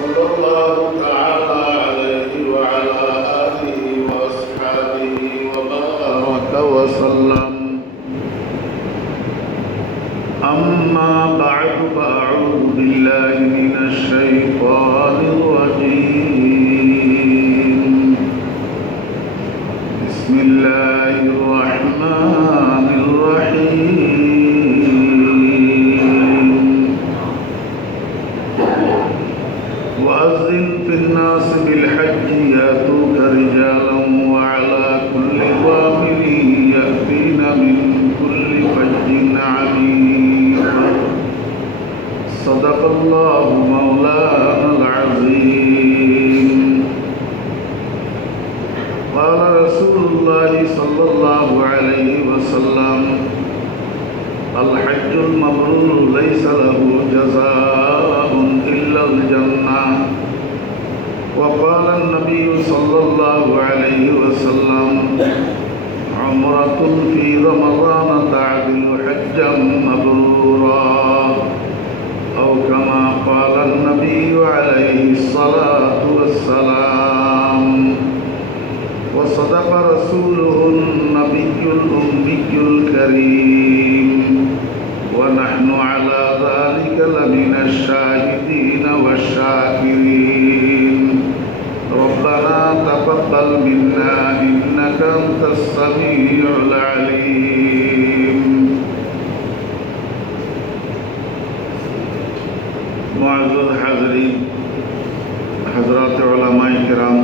صلى الله تعالى عليه وعلى آله وأصحابه وبارك وسلم. أما بعد فأعوذ بالله من الشيطان الرجيم. بسم الله الرحمن الرحيم. وأذن في الناس بالحج يأتوك رجالا وعلى كل ضامر يأتين من كل فج عميق. صدق الله مولانا العظيم. قال رسول الله صلى الله عليه وسلم: الحج المبرور ليس له جزاء إلا الجنة. وقال النبي صلى الله عليه وسلم: عمرة في رمضان تعدل حجا مبرورا، أو كما قال النبي عليه الصلاة والسلام. وصدق رسوله النبي الأمي الكريم، ونحن على ذلك لمن الشاهدين والشاكرين. ربنا تقبل منا إنك أنت السميع العليم. معزز حاضرين، حضرات علماء کرام,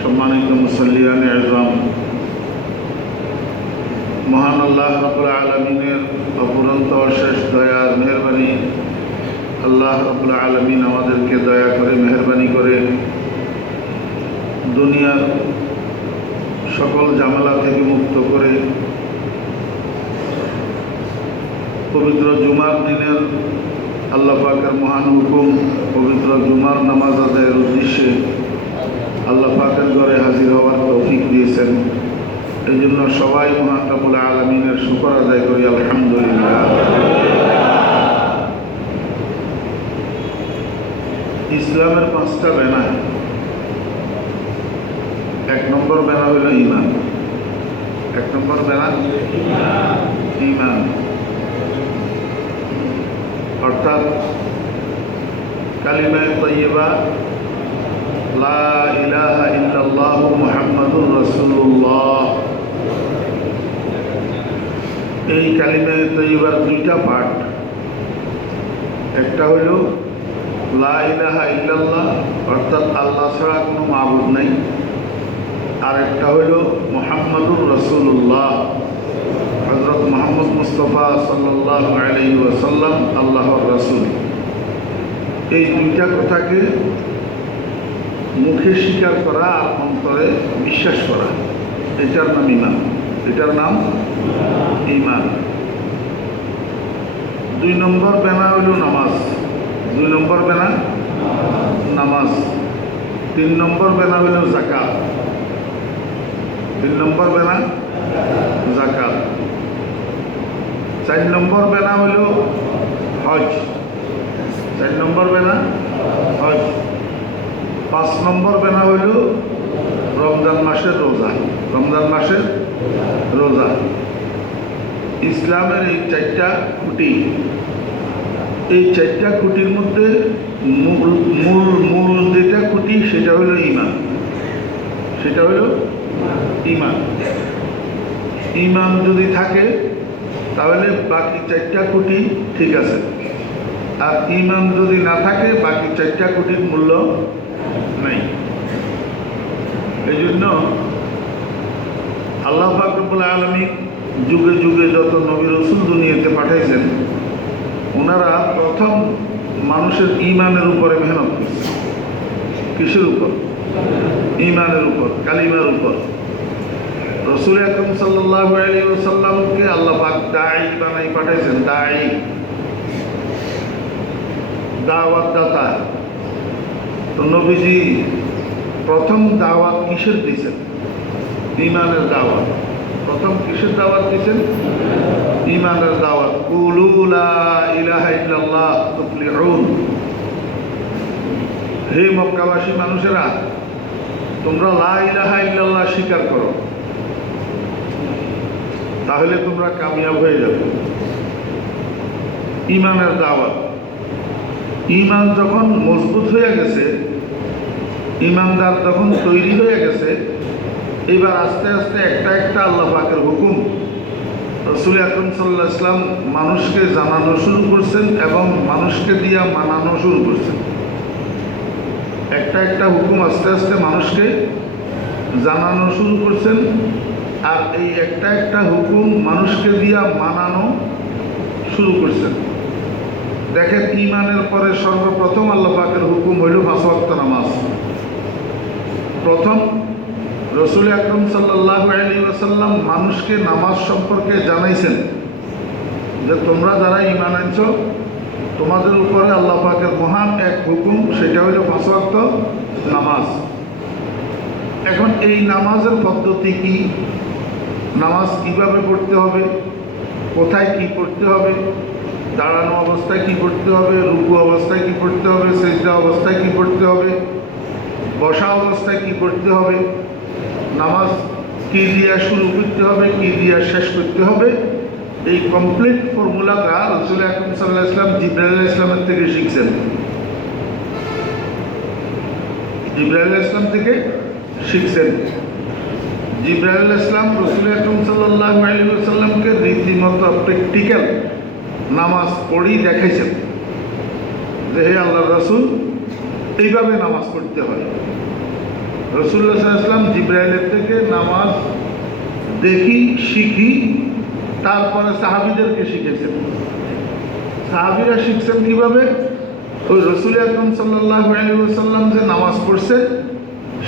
সম্মানিত মুসল্লিয়ান ইজরাম, মহান আল্লাহ রাব্বুল আলামিনের অফুরন্ত অশেষ দয়ার মেহেরবানি, আল্লাহ রাব্বুল আলামিন আমাদেরকে দয়া করে মেহেরবানি করে দুনিয়ার সকল ঝামেলা থেকে মুক্ত করে পবিত্র জুমার দিনের আল্লাহ পাকের মহান হুকুম পবিত্র জুমার নামাজ আদায়ের উদ্দেশ্যে আল্লাহ পাকের ঘরে হাজির হওয়ার তৌফিক দিয়েছেন। এই জন্য সবাই মহান রব্বুল আলামিনের শুকর আদায় করি, আলহামদুলিল্লাহ। ইসলামের 5টা বেনা। 1 নম্বর বেনা হইল ঈমান। 1 নম্বর বেনা ঈমান, অর্থাৎ কালিমায়ে তাইয়্যিবা লা ইলাহা ইল্লাল্লাহু মুহাম্মাদুর রাসূলুল্লাহ। এই কালিমায়ে তাইয়্যিবার 2টা পার্ট। একটা হলো লা ইলাহা ইল্লাল্লাহ, অর্থাৎ আল্লাহ ছাড়া কোনো মাবুদ নাই। আর একটা হলো মুহাম্মাদুর রাসূলুল্লাহ, হযরত মুহাম্মদ মুস্তাফা সাল্লাল্লাহু আলাইহি ওয়াসাল্লাম আল্লাহর রাসূল। এই 2টা কথাকে মুখে স্বীকার করা আর অন্তরে বিশ্বাস করা, এটার নাম ঈমান। এটার নাম ঈমান। 2 নম্বর বেনা হইল নামাজ। 2 নম্বর বেনা নামাজ। 3 নম্বর বেনা হইল যাকাত। 3 নম্বর বেনা যাকাত। 4 নম্বর বেনা হইল হজ। 4 নম্বর বেনা হজ। 5 নম্বর বেনা হইল রমজান মাসের রোজা। রমজান মাসের রোজা। ইসলামের এই 4টা খুঁটি। এই 4টা খুঁটির মধ্যে মূল যেটা খুঁটি সেটা হলো ঈমান। সেটা হলো ঈমান। ঈমান যদি থাকে তাহলে বাকি 4টা খুঁটি ঠিক আছে। আর ঈমান যদি না থাকে বাকি 4টা খুঁটির মূল্য নাই। এই জন্য আল্লাহ পাক রব্বুল আলামিন যুগে যুগে যত নবী রাসূল দুনিয়াতে পাঠাইছেন, ওনারা প্রথম মানুষের ঈমানের উপরে মেহনত করছে। কিসের উপর? ঈমানের উপর, কালিমার উপর। রাসূল আকরাম সাল্লাল্লাহু আলাইহি ওয়াসাল্লামকে আল্লাহ পাক দাঈ বানাই পাঠাইছেন। দাঈ, দাওয়াত দাতা। তো নবীজি প্রথম দাওয়াত কিসের দিয়েছেন? ঈমানের দাওয়াত। প্রথম কিসের দাওয়াত দিয়েছেন? ঈমানের দাওয়াত। কুলু লা ইলাহা ইলাহা ইল্লাল্লাহ তুফলিহুন। হে মক্কাবাসী মানুষেরা, তোমরা লা ইলাহা ইল্লাল্লাহ স্বীকার করো, তাহলে তোমরা কামিয়াব হয়ে যাবে। ঈমানের দাওয়াত। ঈমান যখন মজবুত হয়ে গেছে, ঈমানদার যখন তৈরি হয়ে গেছে, এবার আস্তে আস্তে একটা একটা আল্লাহ পাকের হুকুম রাসূল আকরাম সাল্লাল্লাহু আলাইহি ওয়াসাল্লাম মানুষকে জানানো শুরু করছেন এবং মানুষকে দিয়া মানানো শুরু করছেন। একটা একটা হুকুম আস্তে আস্তে মানুষকে জানানো শুরু করছেন, আর এই একটা একটা হুকুম মানুষকে দিয়া মানানো শুরু করছেন। দেখেন, ঈমানের পরে সর্বপ্রথম আল্লাহ পাকের হুকুম হইল 5 ওয়াক্ত নামাজ। প্রথম রাসূল আকরাম সাল্লাল্লাহু আলাইহি ওয়াসাল্লাম মানুষকে নামাজ সম্পর্কে জানাইছেন যে তোমরা যারা ঈমান আনছো, তোমাদের উপরে আল্লাহ পাকের মহান এক হুকুম, সেটা হইল 5 ওয়াক্ত নামাজ। এখন এই নামাজের পদ্ধতি কি, নামাজ কিভাবে পড়তে হবে, কোথায় কি পড়তে হবে, দাঁড়ানো অবস্থায় কি পড়তে হবে, রুকু অবস্থায় কি পড়তে হবে, সিজদা অবস্থায় কি পড়তে হবে, বসা অবস্থায় কি পড়তে হবে, নামাজ কি দিয়া শুরু করতে হবে, কি দিয়া শেষ করতে হবে, এই কমপ্লিট ফর্মুলাটা রাসূল আকরাম সাল্লাল্লাহু আলাইহি ওয়াসাল্লাম জিবরাইল আলাইহিস সালামের থেকে শিখছেন। জিবরাইল আলাইহিস সালাম থেকে শিখছেন। জিবরাইল আলাইহিস সালাম রাসূল আকরাম সাল্লাল্লাহু আলাইহি ওয়াসাল্লামকে রীতিমতো প্র্যাকটিক্যাল নামাজ পড়েই দেখাইছেন যে হে আল্লাহর রাসূল, এইভাবে নামাজ পড়তে হয়। রাসূলুল্লাহ সাল্লাল্লাহু আলাইহি ওয়াসাল্লাম জিবরাইলের থেকে নামাজ দেখি, শিখি, তারপরে সাহাবীদেরকে শিখেছেন। সাহাবীরা শিখছেন কিভাবে? ওই রাসূল আকরাম সাল্লাল্লাহু আলাইহি ওয়াসাল্লাম যে নামাজ পড়ছেন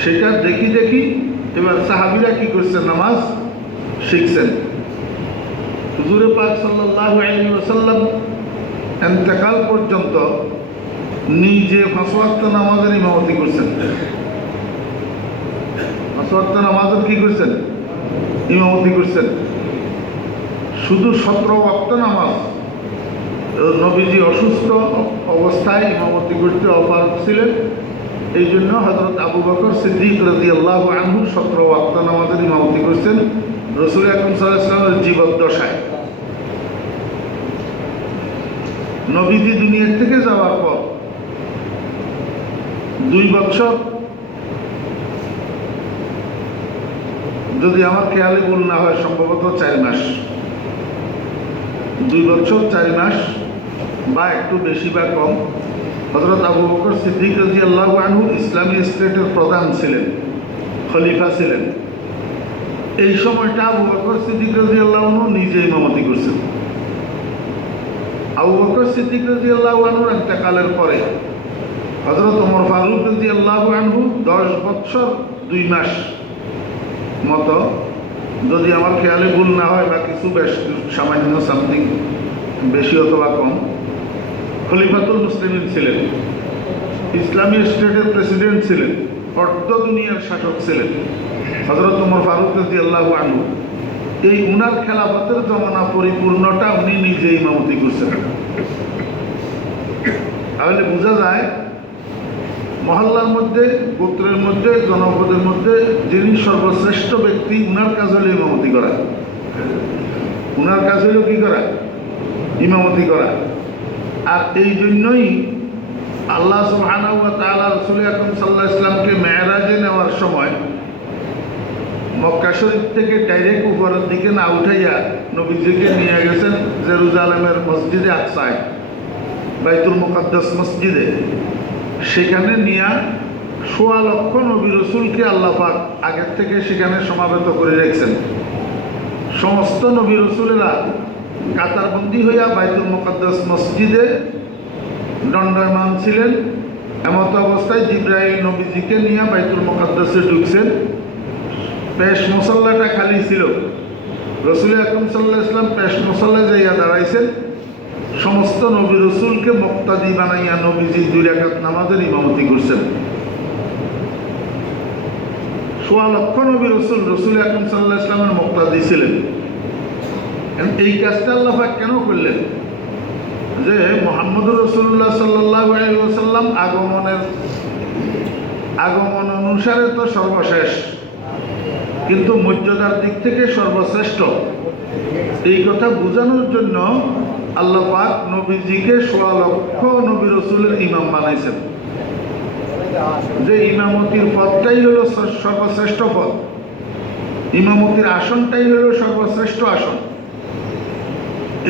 সেটা দেখি দেখি এবার সাহাবীরা কি করছেন, নামাজ শিখছেন। হুজুর পাক সাল্লাল্লাহু আলাইহি ওয়াসাল্লাম ইন্তেকাল পর্যন্ত নিজে 5 ওয়াক্ত নামাজের ইমামতি করছেন। 5 ওয়াক্ত নামাজের কি করছেন? ইমামতি করছেন। শুধু 17 ওয়াক্ত নামাজ নবীজি অসুস্থ অবস্থায় ইমামতি করতে অপারগ ছিলেন, এই জন্য হযরত আবু বকর সিদ্দিক রাদিয়াল্লাহু আনহু 17 ওয়াক্ত নামাজের ইমামতি করছেন রাসূল আকরাম সাল্লাল্লাহু আলাইহি ওয়াসাল্লামের জীবদ্দশায়। নবীজি দুনিয়া থেকে যাওয়ার পর 2 বছর, যদি আমার খেয়ালে ভুল না হয় সম্ভবত 4 মাস, 2 বছর 4 মাস বা একটু বেশি বা কম, হযরত আবু বকর সিদ্দিক রাদিয়াল্লাহু আনহু ইসলামী স্টেটের প্রধান ছিলেন, খলিফা ছিলেন। এই সময়টা আবু বকর সিদ্দিক রাদিয়াল্লাহু আনহু নিজে ইমামতি করছেন। আবু বকর সিদ্দিক রাদিয়াল্লাহু আনহুর ইন্তেকালের পরে হযরত ওমর ফারুক রাদিয়াল্লাহু আনহু 10 বছর 2 মাস মতো, যদি আমার খেয়ালে ভুল না হয় বা কিছু বেশ সামান্য সামথিং বেশি অথবা কম, খলিফাতুল মুসলিমিন ছিলেন, ইসলামী স্টেটের প্রেসিডেন্ট ছিলেন, অর্ধ দুনিয়ার শাসক ছিলেন হযরত ওমর ফারুক রাদিয়াল্লাহু আনহু। এই উনার খেলাফতের জমানা পরিপূর্ণটা উনি নিজে ইমামতি করছেন। তাহলে বোঝা যায় মহল্লার মধ্যে, গোত্রের মধ্যে, জনপদের মধ্যে যিনি সর্বশ্রেষ্ঠ ব্যক্তি, উনার কাজ হলো ইমামতি করা। উনার কাজ হলো কি করা? ইমামতি করা। আর এই জন্যই আল্লাহ সুবহানাহু ওয়া তাআলা রাসূল আকরাম সাল্লাল্লাহু আলাইহি ওয়াসাল্লামকে মেরাজে নেওয়ার সময় মক্কা শরীফ থেকে ডাইরেক্ট উপরের দিকে না উঠাইয়া নবীজিকে নিয়ে গেছেন জেরুজালেমের মসজিদে আকসায়, বাইতুল মুকাদ্দাস মসজিদে। সেখানে নিয়ে 1.25 লক্ষ নবী রসুলকে আল্লাহ পাক আগের থেকে সেখানে সমাবেত করে রেখেছেন। সমস্ত নবী রসুলেরা কাতারবন্দি হইয়া বাইতুল মুকাদ্দাস মসজিদে দণ্ডায়মান ছিলেন। এমত অবস্থায় জিবরাইল নবীজিকে নিয়ে বাইতুল মুকাদ্দাসে ঢুকছেন। পেশ মুসল্লাটা খালি ছিল, রাসূল আকরাম সাল্লাল্লাহু আলাইহি ওয়াসাল্লাম পেশ মুসল্লায় যাইয়া দাঁড়াইছেন। সমস্ত নবী রসুলকে মুক্তাদি বানাইয়া নবীজি 2 রাকাত নামাজের ইমামতি করছেন। 1.25 লক্ষ নবী রসুল রাসূল আকরাম সাল্লাল্লাহু আলাইহি ওয়াসাল্লামের মুক্তাদি ছিলেন। এই কাজটা আল্লাহ পাক কেন করলেন? যে মুহাম্মদুর রাসূলুল্লাহ সাল্লাল্লাহু আলাইহি ওয়াসাল্লাম আগমন অনুসারে তো সর্বশেষ, কিন্তু মর্যাদার দিক থেকে সর্বশ্রেষ্ঠ। এই কথা বোঝানোর জন্য আল্লাহ পাক নবীজিকে ১৬ লক্ষ নবী রাসূলের ইমাম বানাইছেন, যে ইমামতির পদটাই হলো সর্বশ্রেষ্ঠ পদ, ইমামতির আসনটাই হলো সর্বশ্রেষ্ঠ আসন।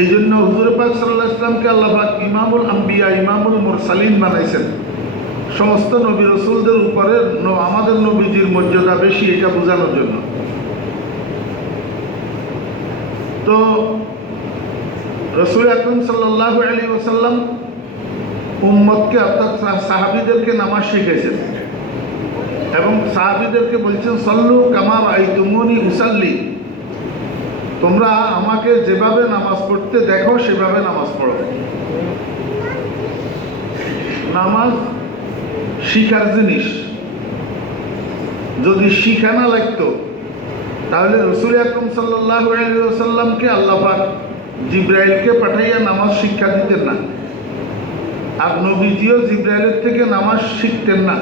এই জন্য হুজুর পাক সাল্লাল্লাহু আলাইহি ওয়াসাল্লামকে আল্লাহ পাক ইমামুল আম্বিয়া, ইমামুল মুরসালিন বানাইছেন। সমস্ত নবী রাসূলদের উপরে আমাদের নবীজির মর্যাদা বেশি, এটা বোঝানোর জন্য। তো রাসূল আকরাম সাল্লাল্লাহু আলাইহি ওয়াসাল্লাম উম্মতকে অর্থাৎ সাহাবীদেরকে নামাজ শিখিয়েছেন এবং সাহাবীদেরকে বলছেন সাল্লু কামা রাআইতুমুনি উসাল্লি, তোমরা আমাকে যেভাবে নামাজ পড়তে দেখো সেভাবে নামাজ পড়ো। নামাজ শিখার জিনিস, যদি শিখা না লাগতো তাহলে রাসূল আকরাম সাল্লাল্লাহু আলাইহি ওয়াসাল্লামকে আল্লাহ পাক জিবরাইলকে পাঠাইয়া নামাজ শিক্ষা দিতেন না, আর নবীজিও জিবরাইলের থেকে নামাজ শিখতেন না,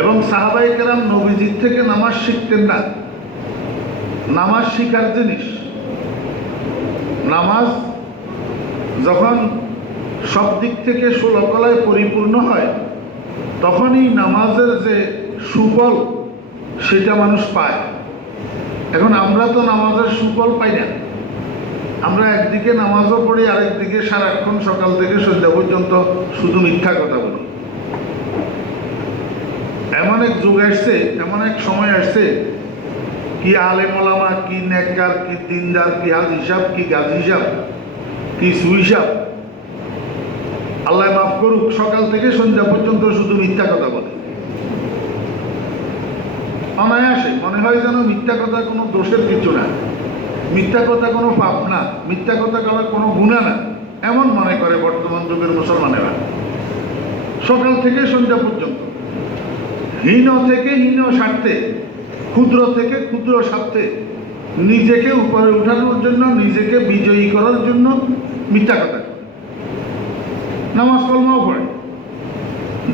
এবং সাহাবায়ে কেরাম নবীজির থেকে নামাজ শিখতেন না। নামাজ শিখার জিনিস। নামাজ যখন সব দিক থেকে সুলকলায় পরিপূর্ণ হয় তখনই নামাজের যে সুফল সেটা মানুষ পায়। এখন আমরা তো নামাজের সুফল পাই না, আমরা একদিকে নামাজও পড়ি, আরেকদিকে সারাক্ষণ সকাল থেকে সন্ধ্যা পর্যন্ত শুধু মিথ্যা কথা বলি। এমন এক যুগ আসছে, এমন এক সময় আসছে, কি আলেম ওলামা, কি নেককার, কি দিনদার, কি হাজি সাহেব, কি গাজী সাহেব, কি সুই সাহেব, আল্লাহ মাফ করুক, সকাল থেকে সন্ধ্যা পর্যন্ত শুধু মিথ্যা কথা বলে। অনায়াসে মনে হয় যেন মিথ্যা কথা কোনো দোষের কিছু না, মিথ্যা কথা কোনো পাপ না, মিথ্যা কথা কোনো গুনাহ না, এমন মনে করে বর্তমান যুগের মুসলমানেরা। সকাল থেকে সন্ধ্যা পর্যন্ত হীন থেকে হীন স্বার্থে, ক্ষুদ্র থেকে ক্ষুদ্র স্বার্থে, নিজেকে উপরে উঠানোর জন্য, নিজেকে বিজয়ী করার জন্য মিথ্যা কথা। নামাজ কলমাও পড়ে,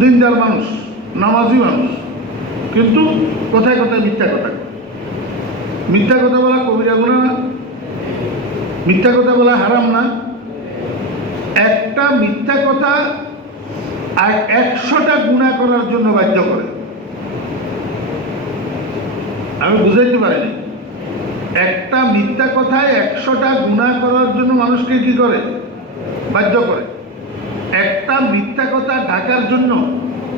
দিনদার মানুষ, নামাজি মানুষ, কিন্তু কথায় কথায় মিথ্যা কথা। মিথ্যা কথা বলা কবিরা গুনাহ না? মিথ্যা কথা বলা হারাম না? একটা মিথ্যা কথা আর 100টা গুনাহ করার জন্য বাধ্য করে। আমি বুঝাইতে পারিনি। একটা মিথ্যা কথায় 100টা গুনাহ করার জন্য মানুষকে কি করে? বাধ্য করে। একটা মিথ্যা কথা ঢাকার জন্য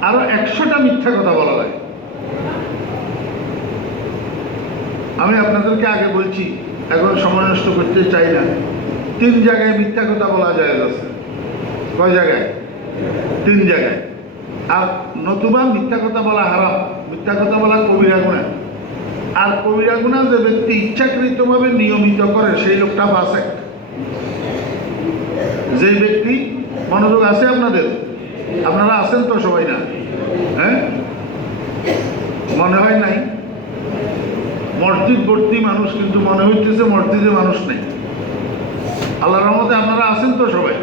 আরো 100টা মিথ্যা কথা বলা লাগে। আমি আপনাদেরকে আগে বলছি, এখন সময় নষ্ট করতে চাই না। 3 জায়গায় মিথ্যা কথা বলা যায় আছে। কয় জায়গায়? 3 জায়গায়। আর নতুবা মিথ্যা কথা বলা হারাম, মিথ্যা কথা বলা কবিরা গুনাহ। আর কবিরা গুনাহ যে ব্যক্তি ইচ্ছাকৃতভাবে নিয়মিত করে সেই লোকটা ফাসিক। যে ব্যক্তি, মনোযোগ আছে আপনাদের? আপনারা আছেন তো সবাই? না, হ্যাঁ, মনে হয় নাই। মসজিদ ভর্তি মানুষ, কিন্তু মনে হইতেছে মসজিদে মানুষ নেই। আল্লাহর রহমতে আপনারা আছেন তো সবাই?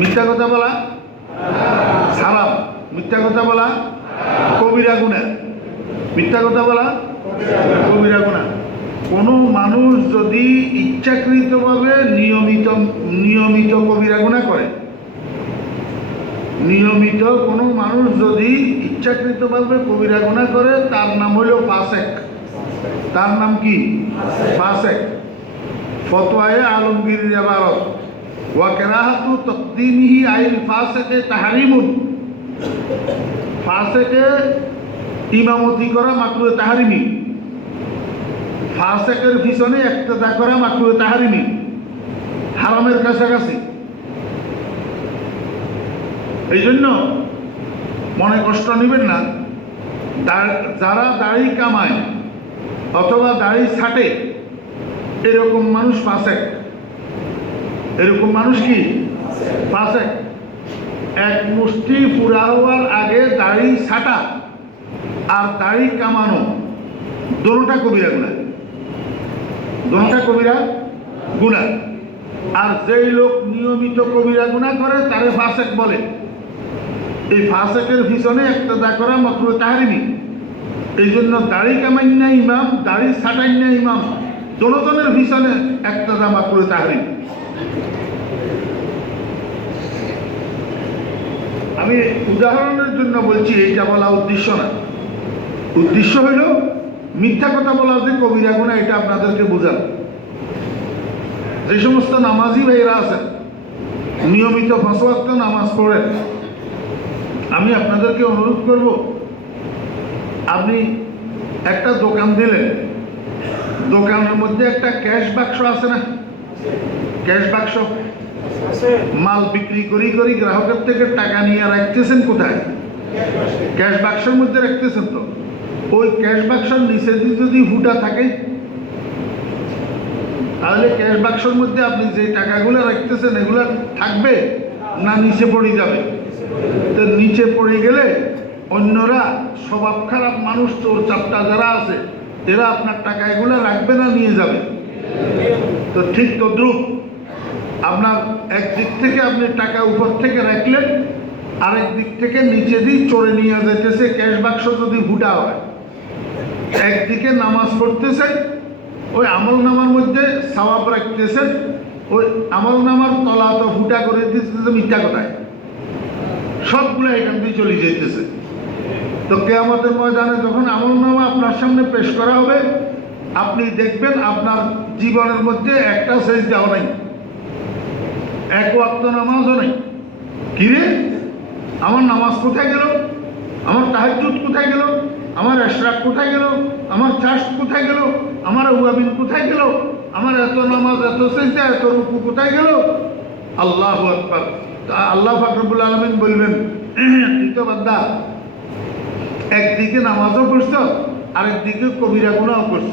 মিথ্যা কথা বলা হারাম, মিথ্যা কথা বলা কবিরা গুনাহ, মিথ্যা কথা বলা কবিরা গুনাহ। কোনো মানুষ যদি ইচ্ছাকৃতভাবে নিয়মিত কবিরা গুনাহ করে, নিয়মিত কোনো মানুষ যদি ইচ্ছাকৃতভাবে কবিরা গুনাহ করে, তার নাম হলো ফাসিক। তার নাম কি? ফাসিক। ফতোয়ায়ে আলমগীরের ইবারত ওয়া কারাহাতু তাকদীমিহি আইল ফাসিকে তাহরিমুন। ফাসিকে ইমামতি করা মাকরুহে তাহরিমি, ফাসিকের পিছনে ইক্তেদা করা মাকরুহে তাহরিমি, হারামের কাছাকাছি। এই জন্য মনে কষ্ট নেবেন না, যারা দাড়ি কামায় অথবা দাড়ি ছাটে এরকম মানুষ ফাসিক। এরকম মানুষ কি? ফাসিক। এক মুষ্টি পুরা হওয়ার আগে দাড়ি ছাটা আর দাড়ি কামানো দোনোটা কবিরা গুনাহ, দোনোটা কবিরা গুনাহ। আর যেই লোক নিয়মিত কবিরা গুনাহ করে তারে ফাসেক বলে। এই ফাসেকের পিছনে ইক্তেদা করা মাকরুহ তাহরিমি। এই জন্য দাড়ি কামাইন না ইমাম, দাড়ি ছাটাইন না ইমাম, দোনোজনের পিছনে ইক্তেদা মাকরুহ তাহরিম। আমি উদাহরণের জন্য বলছি, এইটা বলা উদ্দেশ্য না। উদ্দেশ্য হইল মিথ্যা কথা বলা যে কবিরা গুনাহ, এটা আপনাদেরকে বোঝানো। যে সমস্ত নামাজি ভাইরা আছেন, নিয়মিত 5 ওয়াক্ত নামাজ পড়েন, আমি আপনাদেরকে অনুরোধ করব, আপনি একটা দোকান দিলেন, দোকানের মধ্যে একটা ক্যাশ বাক্স আছে না? ক্যাশ বাক্স, মাল বিক্রি করি করি গ্রাহকের থেকে টাকা নিয়ে রাখতেছেন কোথায়? ক্যাশ বাক্সের মধ্যে রাখতেছেন। তো ওই ক্যাশ বাক্সের নিচে যদি ফুটা থাকে, তাহলে ক্যাশ বাক্সের মধ্যে আপনি যে টাকাগুলো রাখতেছেন এগুলো থাকবে না নিচে পড়ে যাবে? তো নিচে পড়ে গেলে অন্যরা, স্বভাব খারাপ মানুষ, চোর চাপটা যারা আছে, এরা আপনার টাকা এগুলো রাখবে না নিয়ে যাবে। তো ঠিক তদ্রুপ আপনার একদিক থেকে আপনি টাকা উপর থেকে রাখলেন, আরেক দিক থেকে নিচে দিয়ে চড়ে নিয়ে যেতেছে ক্যাশ বাক্স যদি ফুটা হয়। একদিকে নামাজ পড়তেছেন, ওই আমল নামার মধ্যে সওয়াব রাখতেছেন, ওই আমল নামার তলা তো ফুটা করে দিতেছে মিথ্যা কথায়, সবগুলো এখান দিয়ে চলে যেতেছে। তো কিয়ামতের ময়দানে যখন আমল নামা আপনার সামনে পেশ করা হবে, আপনি দেখবেন আপনার জীবনের মধ্যে একটা সেজদাও নাই, 1 ওয়াক্ত নামাজও নেই। কিরে, আমার নামাজ কোথায় গেল? আমার তাহাজ্জুদ কোথায় গেল? আমার ইশরাক কোথায় গেল? আমার চাষ কোথায় গেল? আমার আওয়াবিন কোথায় গেল? আমার এত নামাজ, এত সেজদা, এত রুকু কোথায় গেল? আল্লাহু আকবার। আল্লাহ পাক রব্বুল আলামিন বলবেন, তুই তো বান্দা একদিকে নামাজও পড়ছ, আরেকদিকে কবিরা গুনাহও করছ।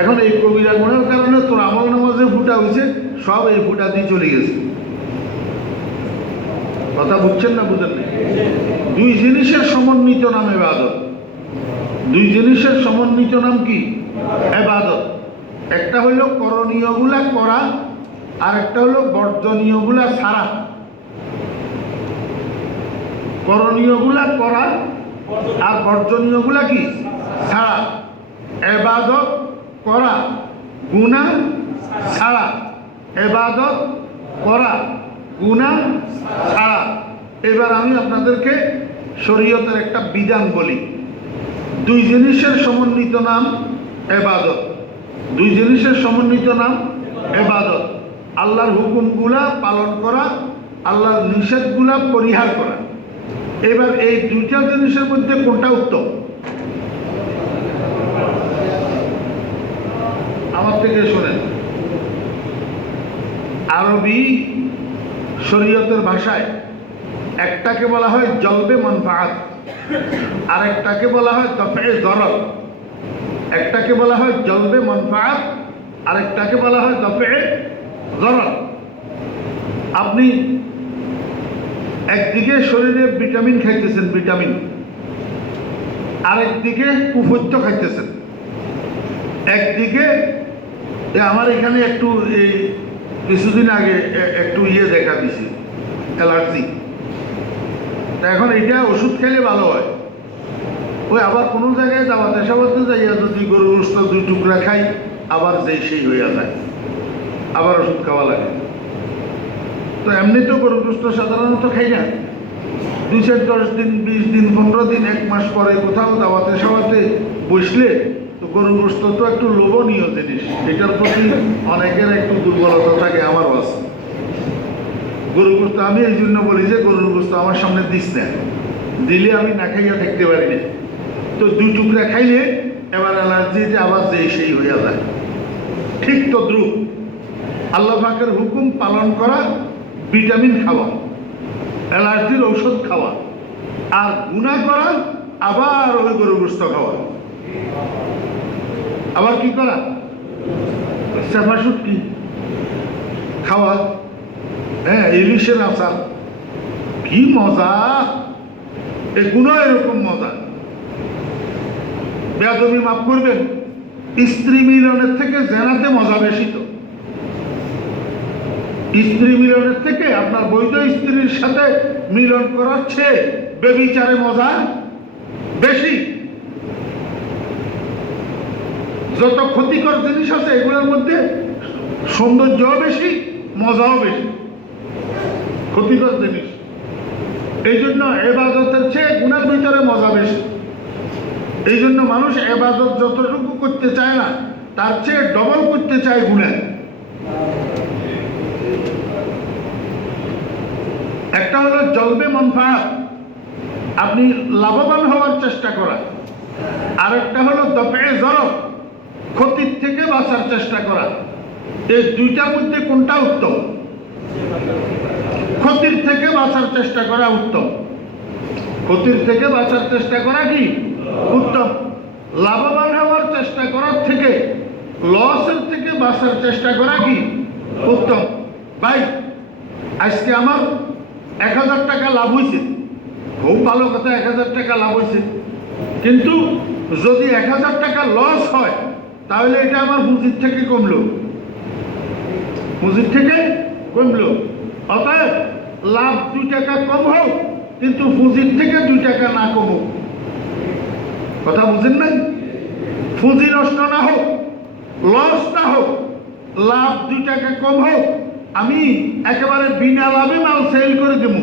এখন এই কবিরা গুনাহের কারণে তোর আমল নামাজে ফুটা হয়েছে, সব এই ফুটা দিয়ে চলে গেছে। কথা বুঝছেন না বুঝেন না? দুই জিনিসের সমন্বিত নাম ইবাদত। দুই জিনিসের সমন্বিত নাম কি? ইবাদত। একটা হলো করণীয়গুলা করা, আর একটা হলো বর্জনীয়গুলা ছাড়া। করণীয়গুলা করা আর বর্জনীয়গুলা কি? ছাড়া। ইবাদত করা, গুনাহ ছাড়া। ইবাদত করা, গুনাহ ছাড়া। এবার আমি আপনাদেরকে শরীয়তের একটা বিধান বলি। দুই জিনিসের সমন্বিত নাম ইবাদত। দুই জিনিসের সমন্বিত নাম ইবাদত। আল্লাহর হুকুমগুলা পালন করা, আল্লাহর নিষেধগুলা পরিহার করা। এবার এই দুইটা জিনিসের মধ্যে কোনটা উত্তম? আমার থেকে শোনেন। আরবি শরীয়তের ভাষায় একটাকে বলা হয় জলবে মানফাআত, আরেকটাকে বলা হয় দফে দরর। একটাকে বলা হয় জলবে মানফাআত, আরেকটাকে বলা হয় দফে দরর। আপনি একদিকে শরীরে ভিটামিন খাইতেছেন, ভিটামিন, আরেকদিকে কুফৈত্য খাইতেছেন। একদিকে আমার এখানে একটু এই কিছুদিন আগে একটু দেখা দিছে, অ্যালার্জি। এখন এটা ওষুধ খেলে ভালো হয়। ওই আবার কোনো জায়গায় দাওয়াতে সাবাতে যাইয়া যদি গরুর গোশত 2 টুকরা খাই, আবার যেই সেই হইয়া যায়, আবার ওষুধ খাওয়া লাগে। তো এমনি তো গরুর গোশত সাধারণত খাই না। 2-10 দিন, 20 দিন, 15 দিন, 1 মাস পরে কোথাও দাওয়াতে সাবাতে বসলে তো গরুর গোশত তো একটু লোভনীয় জিনিস, এটার প্রতি অনেকের একটু দুর্বলতা থাকে। আমার আছে গরুর গোশত, আমি এই জন্য বলি যে গরুর গোশত আমার সামনে দিস না, দিলে আমি না খাইয়া থাকতে পারি না। তো 2 টুকরা খাইলে এবার অ্যালার্জিতে আবার যেই সেই হইয়া যায়। ঠিক তদ্রুপ আল্লাহ পাকের হুকুম পালন করা, ভিটামিন খাওয়া, অ্যালার্জির ঔষধ খাওয়া, আর গুনাহ করা, আবার ওই গরুর গোশত খাওয়া। আবার কি করা? সেফা শুটকি খাওয়া, হ্যাঁ, ইলিশের আচার, কি মজা! এই গুনাহ এরকম মজা। বেয়াদবি মাফ করবেন, স্ত্রী মিলনের থেকে জেনাতে মজা বেশি। তো স্ত্রী মিলনের থেকে আপনার বৈধ স্ত্রীর সাথে মিলন করার চেয়ে বেবিচারে মজা বেশি। যত ক্ষতিকর জিনিস আছে এগুলোর মধ্যে সৌন্দর্যও বেশি, মজাও বেশি, ক্ষতিকর জিনিস। এই জন্য ইবাদতের চেয়ে গুনার ভিতরে মজা বেশি। এই জন্য মানুষ ইবাদত যতটুকু করতে চায় না, তার চেয়ে ডবল করতে চায় গুনাহ। একটা হলো জলবে মানফাআত, আপনি লাভবান হওয়ার চেষ্টা করা, আর একটা হলো দফে জরব, ক্ষতির থেকে বাঁচার চেষ্টা করা। এই দুইটার মধ্যে কোনটা উত্তম? ক্ষতির থেকে বাঁচার চেষ্টা করা উত্তম। ক্ষতির থেকে বাঁচার চেষ্টা করা কি উত্তম? লাভবান হওয়ার চেষ্টা করার থেকে লসের থেকে বাঁচার চেষ্টা করা কি উত্তম? ভাই, আজকে আমার 1000 টাকা লাভ হয়েছে, খুব ভালো কথা, 1000 টাকা লাভ হয়েছে। কিন্তু যদি 1000 টাকা লস হয়, তাহলে এটা আমার পুঁজির থেকে কমলো, পুঁজির থেকে কমলো। অতএব লাভ 2 টাকা কম হোক, কিন্তু পুঁজির থেকে 2 টাকা না কমুক। কথা বুঝেন নাই? পুঁজি নষ্ট না হোক, লস না হোক, লাভ 2 টাকা কম হোক, আমি একেবারে বিনা লাভে মাল সেল করে দেবো।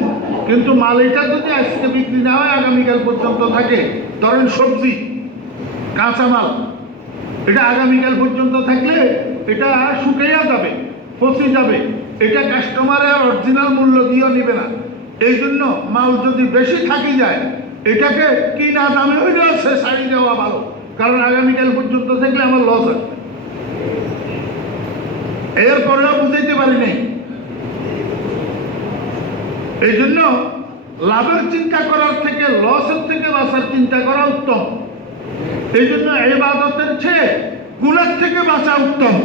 কিন্তু মাল এটা যদি আজকে বিক্রি না হয়, আগামীকাল পর্যন্ত থাকে, ধরেন সবজি, কাঁচা মাল, এটা আগামীকাল পর্যন্ত থাকলে এটা শুকাইয়া যাবে, পচে যাবে, এটা কাস্টমারের অরিজিনাল মূল্য দিয়েও নিবে না। এই জন্য মাল যদি বেশি থাকি যায়, এটাকে কিনা দামে হইলেও সে ছাড়ি দেওয়া ভালো, কারণ আগামীকাল পর্যন্ত থাকলে আমার লস আছে। এরপরেও বুঝাইতে পারি নাই। এই জন্য লাভের চিন্তা করার থেকে লসের থেকে বাঁচার চিন্তা করা উত্তম। এই জন্য ইবাদতের চেয়ে গুনাহ থেকে বাঁচা উত্তম।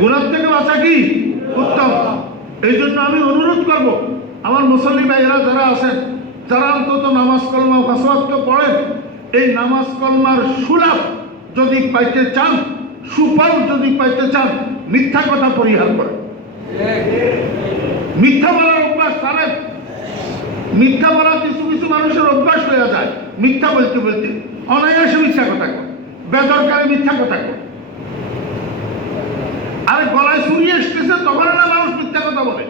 গুনাহ থেকে বাঁচা কি উত্তম? এই জন্য আমি অনুরোধ করব, আমার মুসল্লি ভাইয়েরা যারা আছেন, যারা অন্তত নামাজ কলমা 5 ওয়াক্ত পড়েন, এই নামাজ কলমার সুলাভ যদি পাইতে চান, সুফল যদি পাইতে চান, মিথ্যা কথা পরিহার করেন। মিথ্যা বলার অভ্যাস ছাড়েন। মিথ্যা বলা কিছু কিছু মানুষের অভ্যাস হয়ে যায়, মিথ্যা বলতে বলতে অনায়াসে মিথ্যা কথা কর, বেদরকারে মিথ্যা কথা কর। আরে গলায় চুরি এসতেছে, তখন না মানুষ মিথ্যা কথা বলে।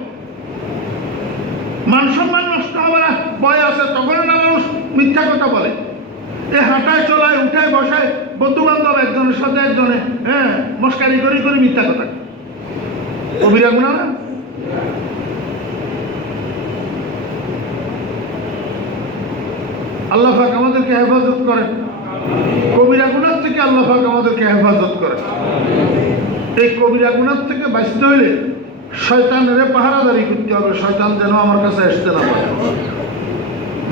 মান সম্মান নষ্ট হবে না, ভয় আছে, তখন না মানুষ মিথ্যা কথা বলে। এই হাঁটায় চলায়, উঠায় বসায়, বন্ধু বান্ধব একজনের সাথে একজনে মস্কারি করে করে মিথ্যা কথা, কবিরা গুনাহ না? আল্লাহ পাক আমাদেরকে হেফাজত করেন, কবিরা গুনাহ থেকে আল্লাহ পাক আমাদেরকে হেফাজত করেন। এই কবিরা গুনাহ থেকে বাঁচতে হইলে শয়তানের পাহারাদারি করতে হবে, শয়তান যেন আমার কাছে আসতে না পারে।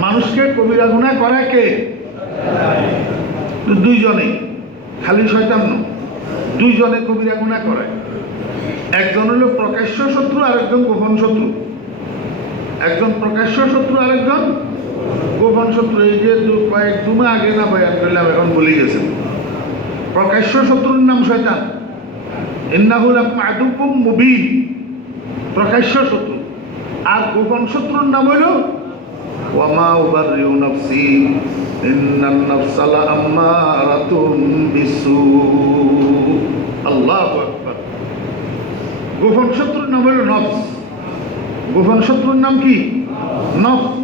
মানুষকে কবিরা গুনাহ করে কে? দুইজনে, খালি শয়তান নয়, দুইজনে কবিরা গুনাহ করে। একজন হলো প্রকাশ্য শত্রু, আরেকজন গোপন শত্রু। একজন প্রকাশ্য শত্রু, আরেকজন গোপন শত্রু। এই যে কয়েক জুমা আগে না বয়ান করলাম, এখন ভুলে গেছেন। প্রকাশ্য শত্রুর নাম শয়তান, ইন্নাহু লাকুম আদুউম মুবিন, প্রকাশ্য শত্রু। আর গোপন শত্রুর নাম হইল ওয়ামা উবাররিউ নাফসি ইন্নান নাফসা লাআম্মারাতুন বিসু। আল্লাহু আকবার। গোপন শত্রুর নাম হইল নফস। গোপন শত্রুর নাম কি? নফস।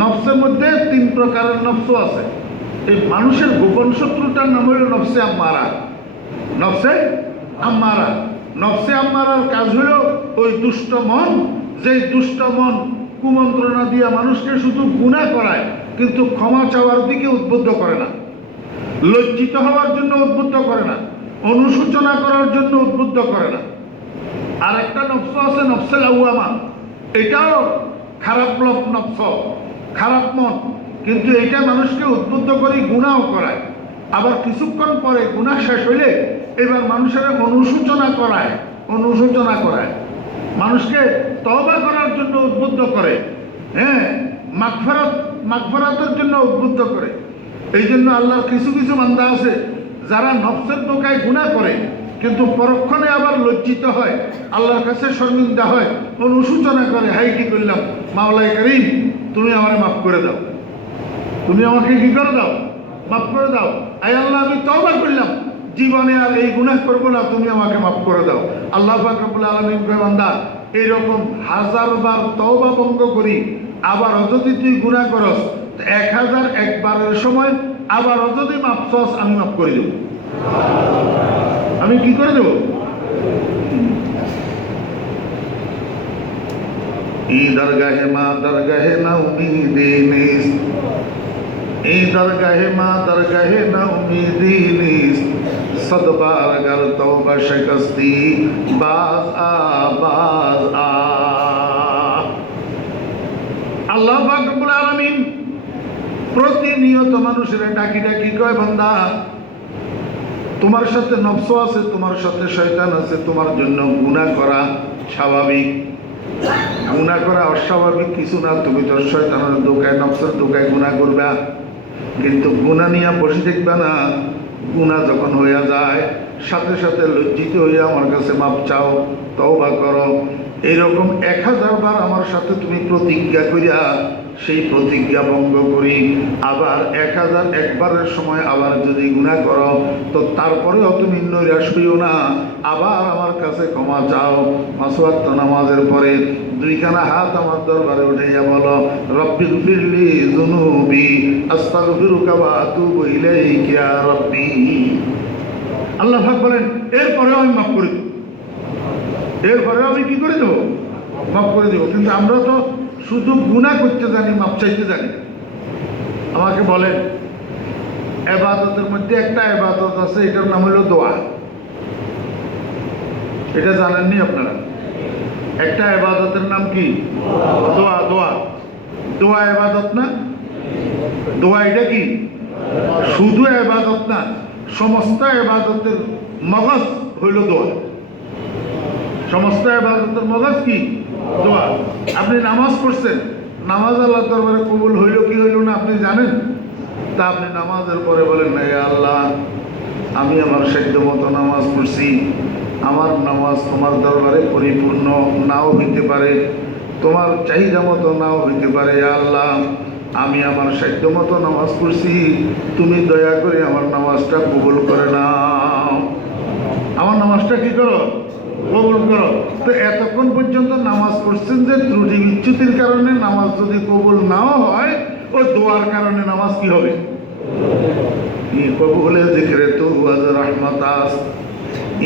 নফসের মধ্যে 3 প্রকারের নফস আছে। এই মানুষের গোপন শত্রুটার নাম হইল নফসে আম্মারা। নফসে আম্মারা। নফসে আম্মারার কাজ হইল ওই দুষ্ট মন, যেই দুষ্ট মন কুমন্ত্রণা দিয়া মানুষকে শুধু গুনাহ করায়, কিন্তু ক্ষমা চাওয়ার দিকে উদ্বুদ্ধ করে না, লজ্জিত হওয়ার জন্য উদ্বুদ্ধ করে না, অনুশোচনা করার জন্য উদ্বুদ্ধ করে না। আর একটা নফস আছে নফসে লাওয়ামা, এটাও খারাপ নফস, খারাপ মন, কিন্তু এটা মানুষকে উদ্বুদ্ধ করে গুনাহ করায়। আবার কিছুক্ষণ পরে গুনাহ শেষ হইলে এবার মানুষের অনুশোচনা করায়, অনুশোচনা করায়, মানুষকে তওবা করার জন্য উদ্বুদ্ধ করে, মাগফিরাতের জন্য উদ্বুদ্ধ করে। এই জন্য আল্লাহর কিছু কিছু বান্দা আছে যারা নফসের ধোঁকায় গুনাহ করে কিন্তু পরক্ষণে আবার লজ্জিত হয়, আল্লাহর কাছে শর্মিন্দা হয়, অনুশোচনা করে, হাই কি করলাম, মাওলাই করিম তুমি আমারে মাফ করে দাও, তুমি আমাকে কি করে দাও, মাফ করে দাও। আয় আল্লাহ আমি তওবা করলাম, জীবনে আর এই গুনাহ করবো না, তুমি আমাকে মাফ করে দাও। আল্লাহ পাক রব্বুল আলামিন কয় বান্দা এইরকম 1000 বার তওবা ভঙ্গ করি আবার যদি তুই গুনাহ করস 1001 বারের সময় আবার যদি মাফ চাস আমি মাফ করে দেব। আমি কি করে দেব? ই দরগাহে মা দরগাহে না উম্মীদে নিস, ই দরগাহে মা দরগাহে না উম্মীদে নিস, সদবার গর তওবা শিকস্তি বাজ বাজ আল্লাহ পাক রব্বুল আলামিন প্রতিনিয়ত মানুষের ডাকি ডাকি কয় বান্দা তোমার সাথে নফস আছে, তোমার সাথে শয়তান আছে, তোমার জন্য গুনাহ করা স্বাভাবিক, গুনাহ করা অস্বাভাবিক কিছু না। তুমি তো শয়তানের ধোঁকায় নফসের ধোঁকায় গুনাহ করবা, কিন্তু গুনাহ নিয়ে বসে দেখবা না। গুনাহ যখন হইয়া যায় সাথে সাথে লজ্জিত হইয়া আমার কাছে মাপ চাও, তওবা করো। এইরকম 1000 বার আমার সাথে তুমি প্রতিজ্ঞা করিয়া সেই প্রতিজ্ঞা ভঙ্গ করি আবার 1001 বারের সময় আবার যদি গুনাহ করো তো তারপরেও তুমি নৈরাশ হইও না, আবার আমার কাছে ক্ষমা চাও। 5 ওয়াক্ত নামাজের পরে 2 খানা হাত আমার দরবারে উঠাইয়া বলো রব্বিগফিরলি যুনুবি আস্তাগফিরুকা ওয়া আতুবু ইলাইকা ইয়া রব্বি। আল্লাহ পাক বলেন এরপরেও আমি মাফ করে দেব, এরপরেও আমি কি করে দেবো, মাফ করে দেবো। কিন্তু আমরা তো শুধু গুনাহ করতে জানি, মাপ চাইতে জানি। আমাকে বলেন ইবাদতের মধ্যে একটা ইবাদত আছে, এটার নাম হলো দোয়া। এটা জানেননি আপনারা? একটা ইবাদতের নাম কি? দোয়া। দোয়া দোয়া ইবাদত না? দোয়া এটা কি? শুধু ইবাদত না, সমস্ত ইবাদতের মগজ হইল দোয়া। সমস্ত ইবাদতের মগজ কি? দোয়া। আপনি নামাজ পড়ছেন, নামাজ আল্লাহর দরবারে কবুল হইল কি হইল না আপনি জানেন? তা আপনি নামাজের পরে বলেন না ইয়া আল্লাহ আমি আমার সাধ্য মতো নামাজ পড়ছি, আমার নামাজ তোমার দরবারে পরিপূর্ণ নাও হইতে পারে, তোমার চাহিদা মতো নাও হইতে পারে। ইয়া আল্লাহ আমি আমার সাধ্য মতো নামাজ পড়ছি, তুমি দয়া করে আমার নামাজটা কবুল করে নাও, আমার নামাজটা কি করো, কবুল করো। তো এতক্ষণ পর্যন্ত নামাজ পড়ছেন যে ত্রুটি বিচ্যুতির কারণে নামাজ যদি কবুল নাও হয় ওই দোয়ার কারণে নামাজ কি হবে? ই কবুলে জিকরে তু ওয়াজ রাহমাতাস,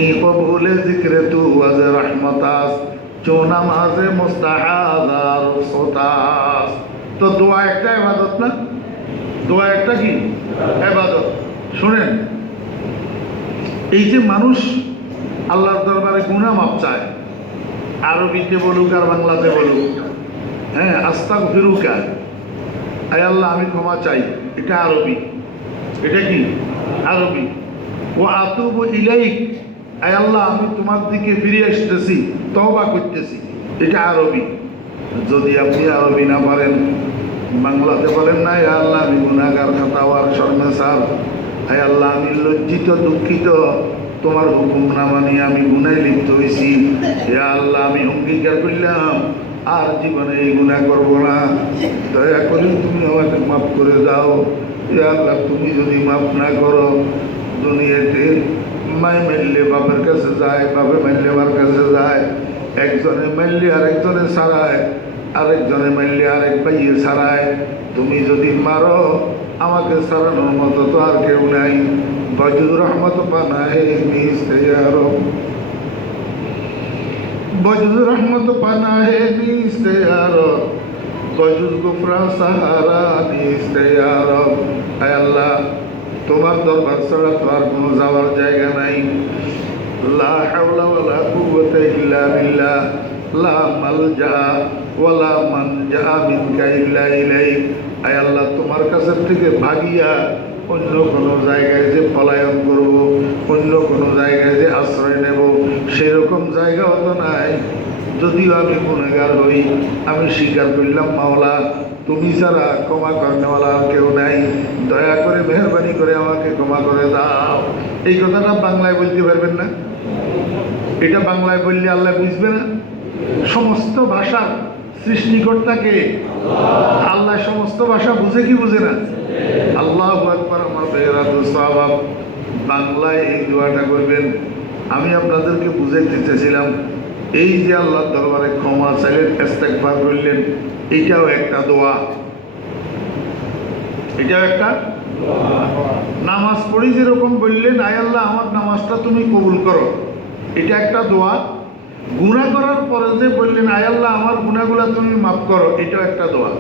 ই কবুলে জিকরে তু ওয়াজ রাহমাতাস, চো নামাজে মুস্তাহাজার সোতাস। তো দোয়া একটা ইবাদত না? দোয়া একটা কি ইবাদত? শুনেন, এই যে মানুষ আল্লাহর দরবারে গুনাহ মাপ চায়, আরবিতে বলুক আর বাংলাতে বলুক, হ্যাঁ আস্তাগফিরুকা, আয় আল্লাহ আমি ক্ষমা চাই, এটা আরবি। এটা কি আরবি? ও আতুবু ইলাইক, আয় আল্লাহ আমি তোমার দিকে ফিরে আসতেছি, তওবা করতেছি, এটা আরবি। যদি আপনি আরবি না পারেন, বাংলাতে বলেন না আয় আল্লাহ আমি গুনাহগার, খাতাওয়ার, শর্মেসার, আয় আল্লাহ আমি লজ্জিত দুঃখিত, তোমার হুকুম না মানিয়ে আমি গুনায় লিপ্ত হয়েছি, ইয়া আল্লাহ আমি অঙ্গীকার করলাম আর জীবনে এই গুনাহ করবো না, দয়া করে তুমি আমাকে মাফ করে দাও। ইয়া আল্লাহ তুমি যদি মাফ না করো, দুনিয়াতে মায় মারলে বাপের কাছে যায়, বাপে মারলে মার কাছে যায়, একজনে মারলে আরেকজনে ছাড়ায়, আরেকজনে মারলে আরেক ভাইয়ে ছাড়ায়, তুমি যদি মারো আমাকে ছাড়ানোর মতো তো আর কেউ নাই। বজুদ রহমত পানা হে নিস্তে আরো, বজুদ রহমত পানা হে নিস্তে আরো, বজুদ গুফরা সাহারা নিস্তে আরো। আয় আল্লাহ তোমার দরবার ছাড়া তো আর কোনো যাওয়ার জায়গা নাই। লা হাওলা ওয়ালা কুওয়াতা ইল্লা বিল্লাহ, লা মালজা ওয়ালা মানজা মিনকা ইল্লা ইলাইক। আয় আল্লাহ তোমার কাছে থেকে ভাগিয়া অন্য কোনো জায়গায় যে পলায়ন করব, অন্য কোনো জায়গায় যে আশ্রয় নেব সেরকম জায়গাও তো নাই। যদিও আমি গুনাহগার হই, আমি স্বীকার করলাম মাওলা তুমি ছাড়া ক্ষমা করনেওয়ালা আর কেউ নাই, দয়া করে মেহরবানি করে আমাকে ক্ষমা করে দাও। এই কথাটা বাংলায় বলতে পারবেন না? এটা বাংলায় বললে আল্লাহ বুঝবে না? সমস্ত ভাষার সৃষ্টিকর্তাকে আল্লাহ সমস্ত ভাষা বুঝে কি বুঝে না? আল্লাহু আকবার। আমার ভাইয়েরা, সাহাব বাংলায় এই দোয়াটা করবেন। আমি আপনাদেরকে বুঝাইতে চেয়েছিলাম, এই যে আল্লাহর দরবারে ক্ষমা চাইলেন, ইস্তেগফার করলেন, এটাও একটা দোয়া। এটাও একটা নামাজ পড়ি যেরকম বললেন, আয় আল্লাহ আমার নামাজটা তুমি কবুল করো, এটা একটা দোয়া। গুনাহ করার পরে যে বললেন, আয় আল্লাহ আমার গুনাহগুলো তুমি মাফ করো, এটাও একটা দোয়া।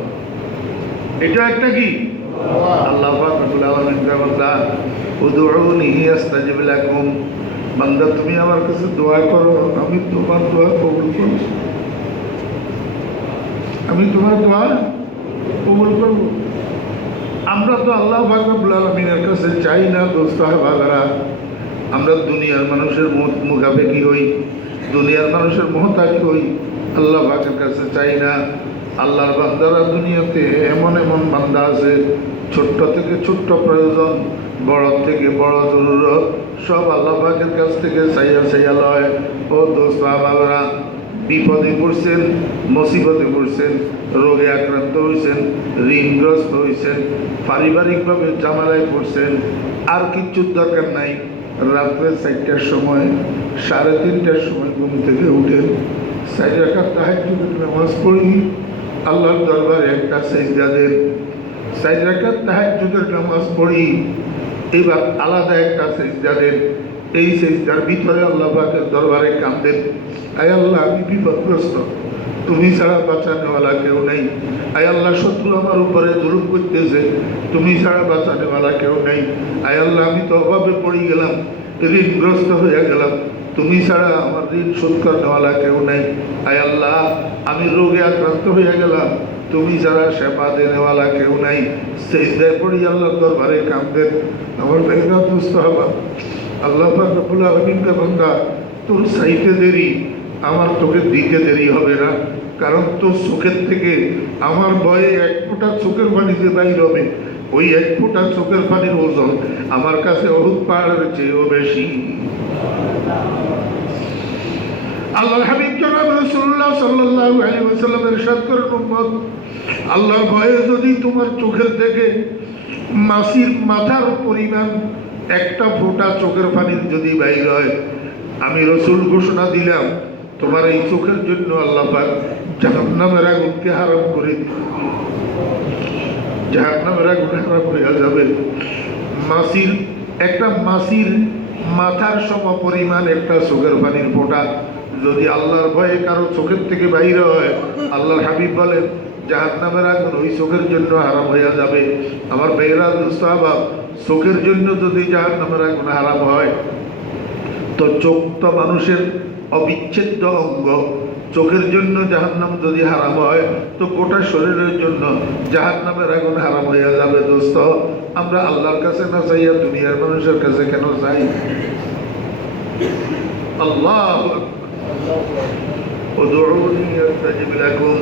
এটা একটা কি? আল্লাহ পাক রব্বুল আলামিন বান্দা উদউনি আস্তাজিব লাকুম, বান্দা তুমি আমার কাছে দোয়া করো, আমি তোমার দোয়া কবুল করব। আমি তোমার দোয়া কবুল করব। আমরা তো আল্লাহ পাক রব্বুল আলামিনের কাছে চাই না দোস্ত ভাইরা, আমরা দুনিয়ার মানুষের মুখাপেক্ষি হই, দুনিয়ার মানুষের মহতাজ হই, আল্লাহ পাকের কাছে চাই না। আল্লাহর বান্দারা দুনিয়াতে এমন এমন বান্দা আছে, ছোট্ট থেকে ছোট্ট প্রয়োজন, বড় থেকে বড় জরুরত, সব আল্লাহ পাকের কাছ থেকে চাইয়া চাইয়া লয়। ও দোস্ত বাবারা, বিপদে পড়ছেন, মুসিবতে পড়ছেন, রোগে আক্রান্ত হয়েছেন, ঋণগ্রস্ত হয়েছেন, পারিবারিকভাবে ঝামেলায় পড়ছেন, আর কিচ্ছুর দরকার নাই। রাত্রে 4টার সময়, 3:30টার সময় ঘুম থেকে উঠেন, 4 রাকাত তাহাজ্জুদের নামাজ পড়ি, আল্লাহর দরবারে একটা সিজদা দেন, 4 রাকাত তাহাজ্জুদের নামাজ পড়ি, এবার আলাদা একটা সিজদা দেন। এই সিজদার ভিতরে আল্লাহ পাকের দরবারে কাঁদেন, আয় আল্লাহ আমি বিপদগ্রস্ত, তুমি ছাড়া বাঁচানেওয়ালা কেউ নেই। আয় আল্লাহ শত্রু আমার উপরে জুলুম করতেছে, তুমি ছাড়া বাঁচানেওয়ালা কেউ নেই। আয় আল্লাহ আমি তো অভাবে পড়ে গেলাম, ঋণগ্রস্ত হয়ে গেলাম, তুমি ছাড়া আমার ঋণ শোধ করনেওয়ালা কেউ নেই। আয় আল্লাহ আমি রোগে আক্রান্ত হয়ে গেলাম, তুমি ছাড়া সেবা দেনেওয়ালা কেউ নাই। সিজদায় পড়ি আল্লাহর দরবারে কাঁদেন। আমার ভাইরা, দুস্থ হবা, আল্লাহ পাক রব্বুল আলামিনকে বান্দা তোর চাইতে দেরি, আমার তোকে দিতে দেরি হবে না, কারণ তোর চোখের থেকে আমার ভয়ে 1 ফোঁটা চোখের পানি যে বাইর হবে, ওই 1 ফোঁটা চোখের পানির ওজন আমার কাছে উহুদ পাহাড়ের চেয়েও বেশি। আল্লাহর হাবিব জনাব রাসূলুল্লাহ সাল্লাল্লাহু আলাইহি ওয়াসাল্লাম ইরশাদ করেন, উম্মত আল্লাহর ভয়ে যদি তোমার চোখের থেকে মাছির মাথার পরিমাণ 1টা ফোঁটা চোখের পানির যদি বাইর হয়, আমি রাসূল ঘোষণা দিলাম তোমার এই চোখের জন্য আল্লাহ পাক জাহান্নামের আগুনকে হারাম করে দিবে, জাহান্নামের আগুন হারাম হয়ে যাবে। মাছির একটা মাছির মাথার সম পরিমাণ একটা চোখের পানির ফোঁটা যদি আল্লাহর ভয়ে কারো চোখের থেকে বাইরে হয়, আল্লাহর হাবিব বলেন জাহান্নামের আগুন ওই চোখের জন্য হারাম হয়ে যাবে। আমার ভাইরা, সাহাবা, চোখের জন্য যদি জাহান্নামের আগুন হারাম হয়, তো চোখ তো মানুষের অবিচ্ছেদ্য অঙ্গ, চোখের জন্য জাহান্নাম যদি হারাম হয়, তো গোটা শরীরের জন্য জাহান্নামের আগুন হারাম হয়ে যাবে। দোস্ত, আমরা আল্লাহর কাছে না চাইয়া দুনিয়ার মানুষের কাছে কেন চাই? আল্লাহু আকবার। উদউনি আস্তাজিব লাকুম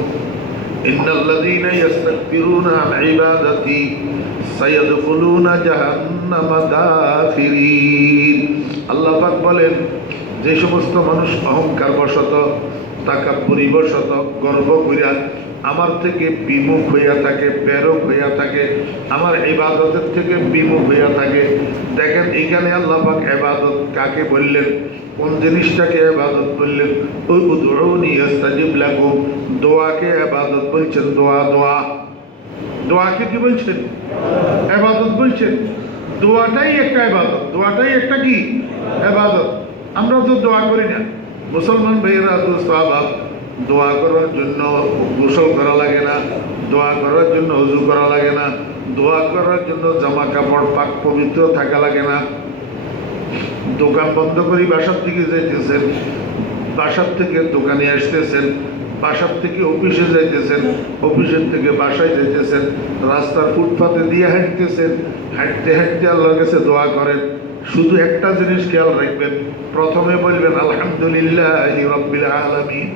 ইন্নাল্লাযীনা ইস্তাকবিরুনা আন ইবাদাতি সায়াদখুলুনা জাহান্নামা দাখিরিন। আল্লাহ পাক বলেন, যে সমস্ত মানুষ অহংকার বশত, তাকাব্বুরি বশত, গর্ব কইরা আমার থেকে বিমুখ হইয়া থাকে, প্রেরক হইয়া থাকে, আমার ইবাদতের থেকে বিমুখ হইয়া থাকে। দেখেন এখানে আল্লাহ পাক ইবাদত কাকে বললেন, কোন জিনিসটাকে ইবাদত বললেন? ওই উদউনি আস্তাজিব লাকুম, দোয়াকে ইবাদত বলছেন। দোয়া দোয়া দোয়াকে কি বলছেন? ইবাদত বলছেন। দোয়াটাই একটা ইবাদত, দোয়াটাই একটা কি ইবাদত। আমরা তো দোয়া করি না। মুসলমান ভাইয়েরা, সাহাবা, দোয়া করার জন্য গোসল করা লাগে না, দোয়া করার জন্য ওযু করা লাগে না, দোয়া করার জন্য জামা কাপড় পাক পবিত্র থাকা লাগে না। দোকান বন্ধ করে বাসার থেকে যাইতেছেন, বাসার থেকে দোকানে আসতেছেন, বাসার থেকে অফিসে যাইতেছেন, অফিসের থেকে বাসায় যাইতেছেন, রাস্তার ফুটপাতে দিয়ে হাঁটতেছেন, হাঁটতে হাঁটতে আল্লাহর কাছে দোয়া করেন। শুধু একটা জিনিস খেয়াল রাখবেন, প্রথমে বলবেন আলহামদুলিল্লাহি রাব্বিল আলামিন,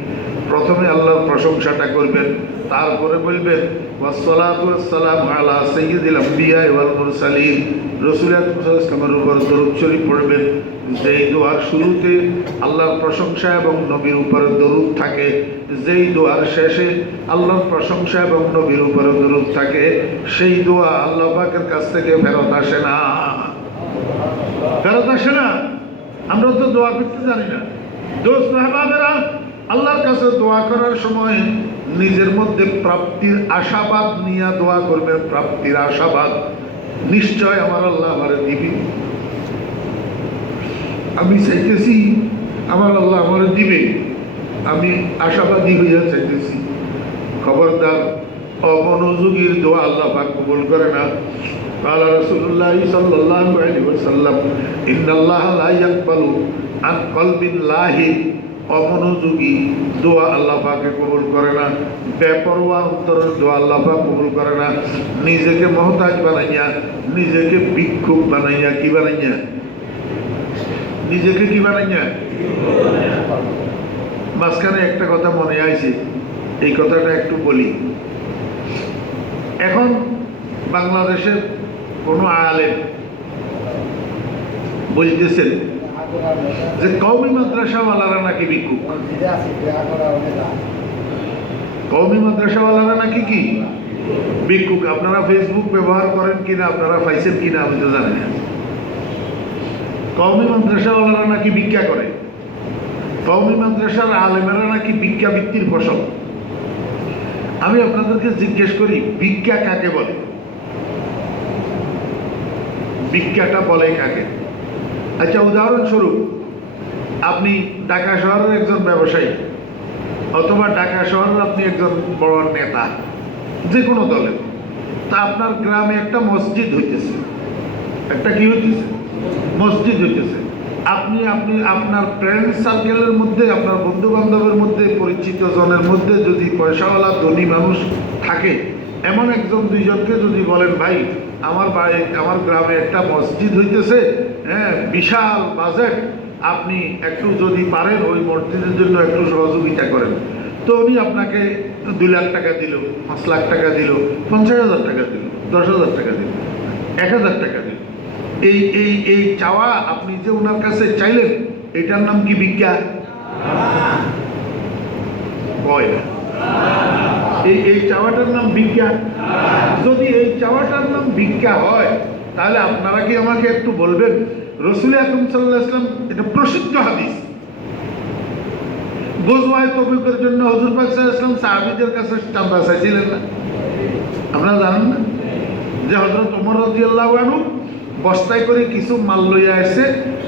প্রথমে আল্লাহর প্রশংসাটা করবেন, তারপরে বলবেন ওয়াসসালাতু ওয়াসসালামু আলা সাইয়্যিদিল আম্বিয়া ওয়াল মুরসালিন, রাসূল আকরাম সাল্লাল্লাহু আলাইহি ওয়াসাল্লামের উপর দরুদ শরীফ পড়বেন। যেই দোয়ার শুরুতে আল্লাহর প্রশংসা এবং নবীর উপরে দরুদ থাকে, যেই দোয়ার শেষে আল্লাহর প্রশংসা এবং নবীর উপরে দরুদ থাকে, সেই দোয়া আল্লাহ পাকের কাছ থেকে ফেরত আসে না। ফেরত আসে না। আমরা তো দোয়া করতে জানি না। দোস্ত আহবাবেরা, আল্লাহর কাছে দোয়া করার সময় নিজের মধ্যে প্রাপ্তির আশাবাদ নিয়ে দোয়া করবেন। প্রাপ্তির আশাবাদ, নিশ্চয় আমার আল্লাহ আমারে দিবে, আমি চাইতেছি আমার আল্লাহ আমারে দিবে, আমি আশাবাদী হইয়া চাইতেছি। খবরদার, অমনোযোগীর দোয়া আল্লাহ পাক কবুল করে না। قال رسول الله صلى الله عليه وسلم إن الله لا يقبل عن قلب لاهٍ। অমনোযোগী দোয়া আল্লাহ পাকে কবুল করে না। বেপরোয়া অন্তরের দোয়া আল্লাহ পাক কবুল করে না। নিজেকে মহতাজ বানাইয়া, নিজেকে ভিক্ষুক বানাইয়া, কি বানাইয়া, নিজেকে কি বানাইয়া। মাঝখানে একটা কথা মনে আইছে, এই কথাটা একটু বলি। এখন বাংলাদেশের কোনো আলেম বলতেছেন যে কওমি মাদ্রাসাওয়ালারা নাকি ভিক্ষুক। কওমি মাদ্রাসাওয়ালারা নাকি কি ভিক্ষুক। আপনারা ফেসবুক ব্যবহার করেন কিনা, আপনারা পাইছেন কিনা আমি তো জানি না। কওমি মাদ্রাসাওয়ালারা নাকি ভিক্ষা করে। কওমি মাদ্রাসার আলেমেরা নাকি ভিক্ষাবৃত্তির ফসল। আমি আপনাদেরকে জিজ্ঞেস করি, ভিক্ষা কাকে বলে? ভিক্ষাটা বলে কাকে? আচ্ছা, উদাহরণস্বরূপ আপনি ঢাকা শহরের একজন ব্যবসায়ী, অথবা ঢাকা শহরের আপনি একজন বড় নেতা, যে কোনো দলের, তা আপনার গ্রামে একটা মসজিদ হইতেছে। একটা কি হইতেছে? মসজিদ হইতেছে। আপনি আপনি আপনার ফ্রেন্ড সার্কেলের মধ্যে, আপনার বন্ধু বান্ধবের মধ্যে, পরিচিত জনের মধ্যে যদি পয়সাওয়ালা ধনী মানুষ থাকে, এমন একজন দুইজনকে যদি বলেন, ভাই আমার বাড়ি, আমার গ্রামে একটা মসজিদ হইতেছে, হ্যাঁ, বিশাল বাজেট, আপনি একটু যদি পারেন ওই মসজিদের জন্য একটু সহযোগিতা করেন, তো উনি আপনাকে 2 লাখ টাকা দিল, 5 লাখ টাকা দিল, 50,000 টাকা দিল, 10,000 টাকা দিল, 1,000 টাকা দিল। এই এই এই চাওয়া আপনি যে ওনার কাছে চাইলেন, এটার নাম কি ভিক্ষা? কয় না। এই চাওয়াটার নাম ভিক্ষা? যদি এই চাওয়াটার নাম ভিক্ষা হয়, তাহলে আপনারা কি আমাকে একটু বলবেন, রাসূল আকরাম সাল্লাল্লাহু আলাইহি ওয়াসাল্লাম, এটা প্রসিদ্ধ হাদিস, গজওয়ায়ে তবুকের জন্য হুজুর পাক সাল্লাল্লাহু আলাইহি ওয়াসাল্লাম সাহাবীদের কাছে চাঁদা চাইছিলেন না? আপনারা জানেন না যে হযরত ওমর রাদিয়াল্লাহু আনহু বস্তায় করে কিছু মাল লইয়া আসছে,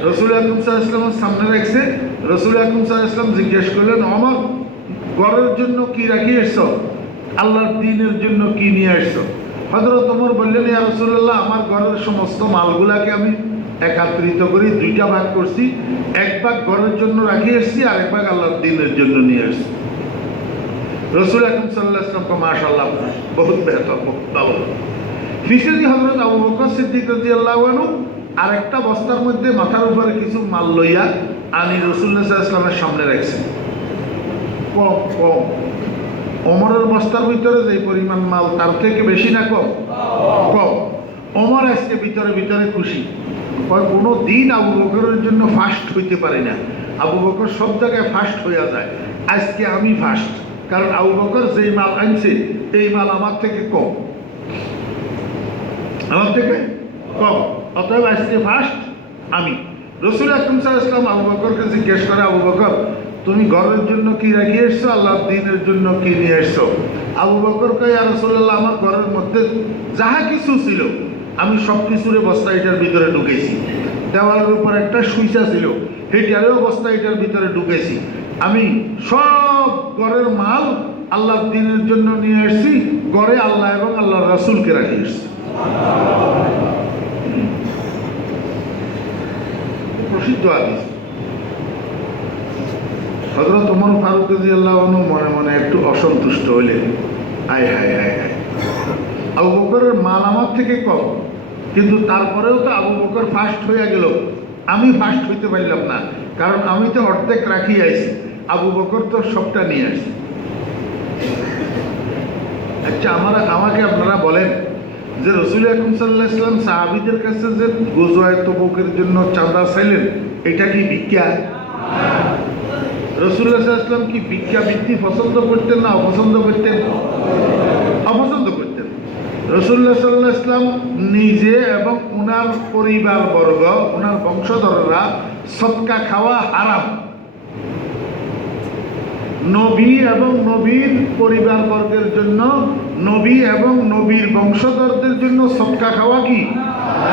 রাসূল আকরাম সাল্লাল্লাহু আলাইহি ওয়াসাল্লামের সামনে রাখছে। রাসূল আকরাম সাল্লাল্লাহু আলাইহি ওয়াসাল্লাম জিজ্ঞেস করলেন, ওমর, ঘরের জন্য কি রাখি এসছো? আল্লাহর দ্বীনের জন্য কি নিয়ে আসছো? হযরত ওমর বললেন, ইয়া রাসূলুল্লাহ, আমার ঘরের সমস্ত মালগুলাকে আমি একত্রিত করে 2টা ভাগ করছি। এক ভাগ ঘরের জন্য রাখি এসছি, আর এক ভাগ আল্লাহর দ্বীনের জন্য নিয়ে আসছি। রাসূল আকরাম সাল্লাল্লাহু আলাইহি ওয়াসাল্লাম মাশাআল্লাহ, বহুত বেহতর, ভালো। ফিসেদি হযরত আবু বকর সিদ্দিক রাদিয়াল্লাহু আনহু আরেকটা বস্তার মধ্যে মাথার উপরে কিছু মাল লইয়া আনি রাসূলুল্লাহ সাল্লাল্লাহু আলাইহি ওয়াসাল্লামের সামনে রাখছে। কম কম। ওমরের বস্তার ভিতরে যে পরিমাণ মাল, তার থেকে বেশি না কম? কম। ওমর আজকে ভিতরে ভিতরে খুশি। কোনো দিন আবু বকরের জন্য ফাস্ট হইতে পারে না। আবু বকর সব জায়গায় ফাস্ট হইয়া যায়, আজকে আমি ফাস্ট, কারণ আবু বকর যেই মাল আনছে এই মাল আমার থেকে কম, আমার থেকে কম, অতএব আজকে ফার্স্ট আমি। রাসূল আকরাম সাল্লাল্লাহু আলাইহি ওয়াসাল্লাম আবু বকরকে জিজ্ঞেস করে, আবু বকর, তুমি ঘরের জন্য কি রাখি এসছো, আল্লাহর দ্বীনের জন্য কি নিয়ে এসছো? আবু বকর কয়, ইয়া রাসূলুল্লাহ, আমার ঘরের মধ্যে যাহা কিছু ছিল আমি সব কিছুরে বস্তা এটার ভিতরে ঢুকেছি। দেওয়ালের উপর একটা সুইচা ছিল, সেটারেও বস্তা এটার ভিতরে ঢুকেছি। আমি সব ঘরের মাল আল্লাহর দ্বীনের জন্য নিয়ে এসেছি, ঘরে আল্লাহ এবং আল্লাহর রাসূলকে রাখি এসেছি। প্রসিদ্ধ হাদিস। হযরত ওমর ফারুক রাদিয়াল্লাহু আনহু মনে মনে একটু অসন্তুষ্ট হইলেন। আয় হায় হায় হায়, আবু বকরের মাল আমার থেকে কম, কিন্তু তারপরেও তো আবু বকর ফার্স্ট হইয়া গেল, আমি ফার্স্ট হইতে পারলাম না, কারণ আমি তো অর্ধেক রাখি আইছি। আবু বকর তো সবটা নিয়ে আসছে। আচ্ছা, আমাকে আপনারা বলেন যে রসুল আকরাম সাল্লাল্লাহু আলাইহি ওয়াসাল্লাম সাহাবীদের কাছে যে গজওয়ায়ে তবুকের জন্য চাঁদা চাইলেন, এটা কি ভিক্ষা? রাসূলুল্লাহ সাল্লাল্লাহু আলাইহি ওয়াসাল্লাম কি ভিক্ষা বৃত্তি পছন্দ করতেন না অপছন্দ করতেন? অপছন্দ করতেন। রাসূলুল্লাহ সাল্লাল্লাহু আলাইহি ওয়াসাল্লাম নিজে এবং ওনার পরিবারবর্গ, ওনার বংশধররা সদকা খাওয়া হারাম। নবী এবং নবীর পরিবারবর্গের জন্য, নবী এবং নবীর বংশধরদের জন্য সদকা খাওয়া কি